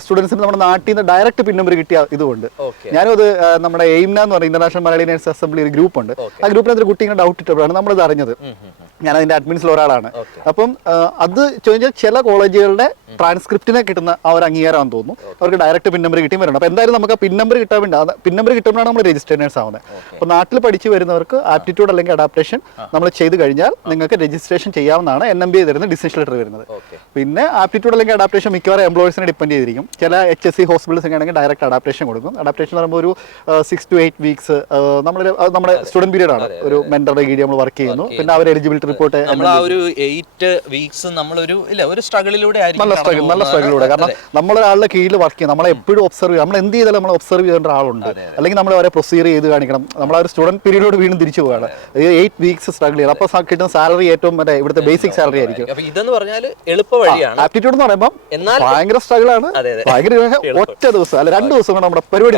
സ്റ്റുഡൻസിന് നമ്മുടെ നാട്ടിൽ നിന്ന് ഡയറക്റ്റ് പിൻ നമ്പർ കിട്ടിയ ഇതുകൊണ്ട് ഞാനും അത് നമ്മുടെ എയിംന എന്ന് പറയുന്ന ഇന്റർനാഷണൽ മലയാളി നേഴ്സ് അസംബ്ലി ഒരു ഗ്രൂപ്പ് ഉണ്ട്. ആ ഗ്രൂപ്പിനകത്ത് കുട്ടികളെ ഡൗട്ട് ഇട്ടപ്പോഴാണ് നമ്മളിത് അറിഞ്ഞത്. ഞാൻ അതിന്റെ അഡ്മിൻസിൽ ഒരാളാണ്. അപ്പം അത് ചോദിച്ചാൽ ചില കോളേജുകളുടെ ട്രാൻസ്ക്രിപ്റ്റിനെ കിട്ടുന്ന ആ ഒരു അംഗീകാരമാണെന്ന് തോന്നുന്നു. അവർക്ക് ഡയറക്റ്റ് പിൻ നമ്പർ കിട്ടിയും വരുന്നുണ്ട്. അപ്പോൾ എന്തായാലും നമുക്ക് ആ പിൻ നമ്പർ കിട്ടാൻ വേണ്ടി പിൻ നമ്പർ കിട്ടുമ്പോഴാണ് നമ്മൾ രജിസ്റ്റേഡ് നേഴ്സ് ആവുന്നത്. അപ്പോൾ നാട്ടിൽ പഠിച്ചു വരുന്നവർക്ക് ആപ്റ്റിറ്റ്യൂഡ് അല്ലെങ്കിൽ അഡാപ്റ്റേഷൻ നമ്മൾ ചെയ്ത് കഴിഞ്ഞാൽ നിങ്ങൾക്ക് രജിസ്ട്രേഷൻ ചെയ്യാവുന്നതാണ് NMBA തരുന്ന ഡിസിഷൻ ലെറ്റർ വരുന്നത്. പിന്നെ ആപ്റ്റിറ്റ്യൂഡ് അല്ലെങ്കിൽ അഡാപ്റ്റേഷൻ മിക്കവാറും എംപ്ലോയേഴ്സിനെ ഡിപ്പെൻഡ് ചെയ്തിരിക്കും. ആയിരിക്കും. ചില HSC ഹോസ്പിറ്റൽസ് ഒക്കെ ആണെങ്കിൽ ഡയറക്റ്റ് അഡാപ്റ്റേഷൻ കൊടുക്കും. അഡാപ്റ്റേഷൻ എന്ന് പറയുമ്പോൾ ഒരു 6 to 8 വീക്സ് നമ്മുടെ സ്റ്റുഡന്റ് പീരീഡ് ആണ്. ഒരു മെന്ററുടെ കീഴിൽ നമ്മൾ വർക്ക് ചെയ്യുന്നു. പിന്നെ അവർ എലിജിബിലിറ്റി റിപ്പോർട്ട് നമ്മൾ ആ ഒരു 8 വീക്സ് നമ്മളൊരു ഒരു സ്ട്രഗിലൂടെ നല്ല സ്ട്രഗിലൂടെ, കാരണം നമ്മളൊരാളുടെ കീഴിൽ വർക്ക് ചെയ്യും. നമ്മളെ എപ്പോഴും ഒബ്സർവ് ചെയ്യും. നമ്മൾ എന്ത് ചെയ്താലും നമ്മൾ ഒബ്സർവ് ചെയ്യേണ്ട ആളുണ്ട്. അല്ലെങ്കിൽ നമ്മൾ അവരെ പ്രൊസീജിയർ ചെയ്ത് കാണിക്കണം. നമ്മൾ ആ ഒരു സ്റ്റുഡന്റ് പീരീഡിലോട് വീണ്ടും തിരിച്ചു പോവുകയാണ്. 8 വീക്സ് സ്ട്രഗിൾ ചെയ്യണം. അപ്പോൾ കിട്ടുന്ന സാലറി ഏറ്റവും ഇവിടുത്തെ ബേസിക് സാലറി ആയിരിക്കും. ഇതെന്ന് പറഞ്ഞാൽ എളുപ്പ വഴിയാണ്. ആപ്റ്റിറ്റ്യൂഡ് എന്ന് പറയുമ്പോൾ ഭയങ്കര സ്ട്രഗിൾ ആണ്. ഭയങ്കര ഒറ്റ ദിവസം അല്ല 2 ദിവസം കൊണ്ട് നമ്മുടെ പരിപാടി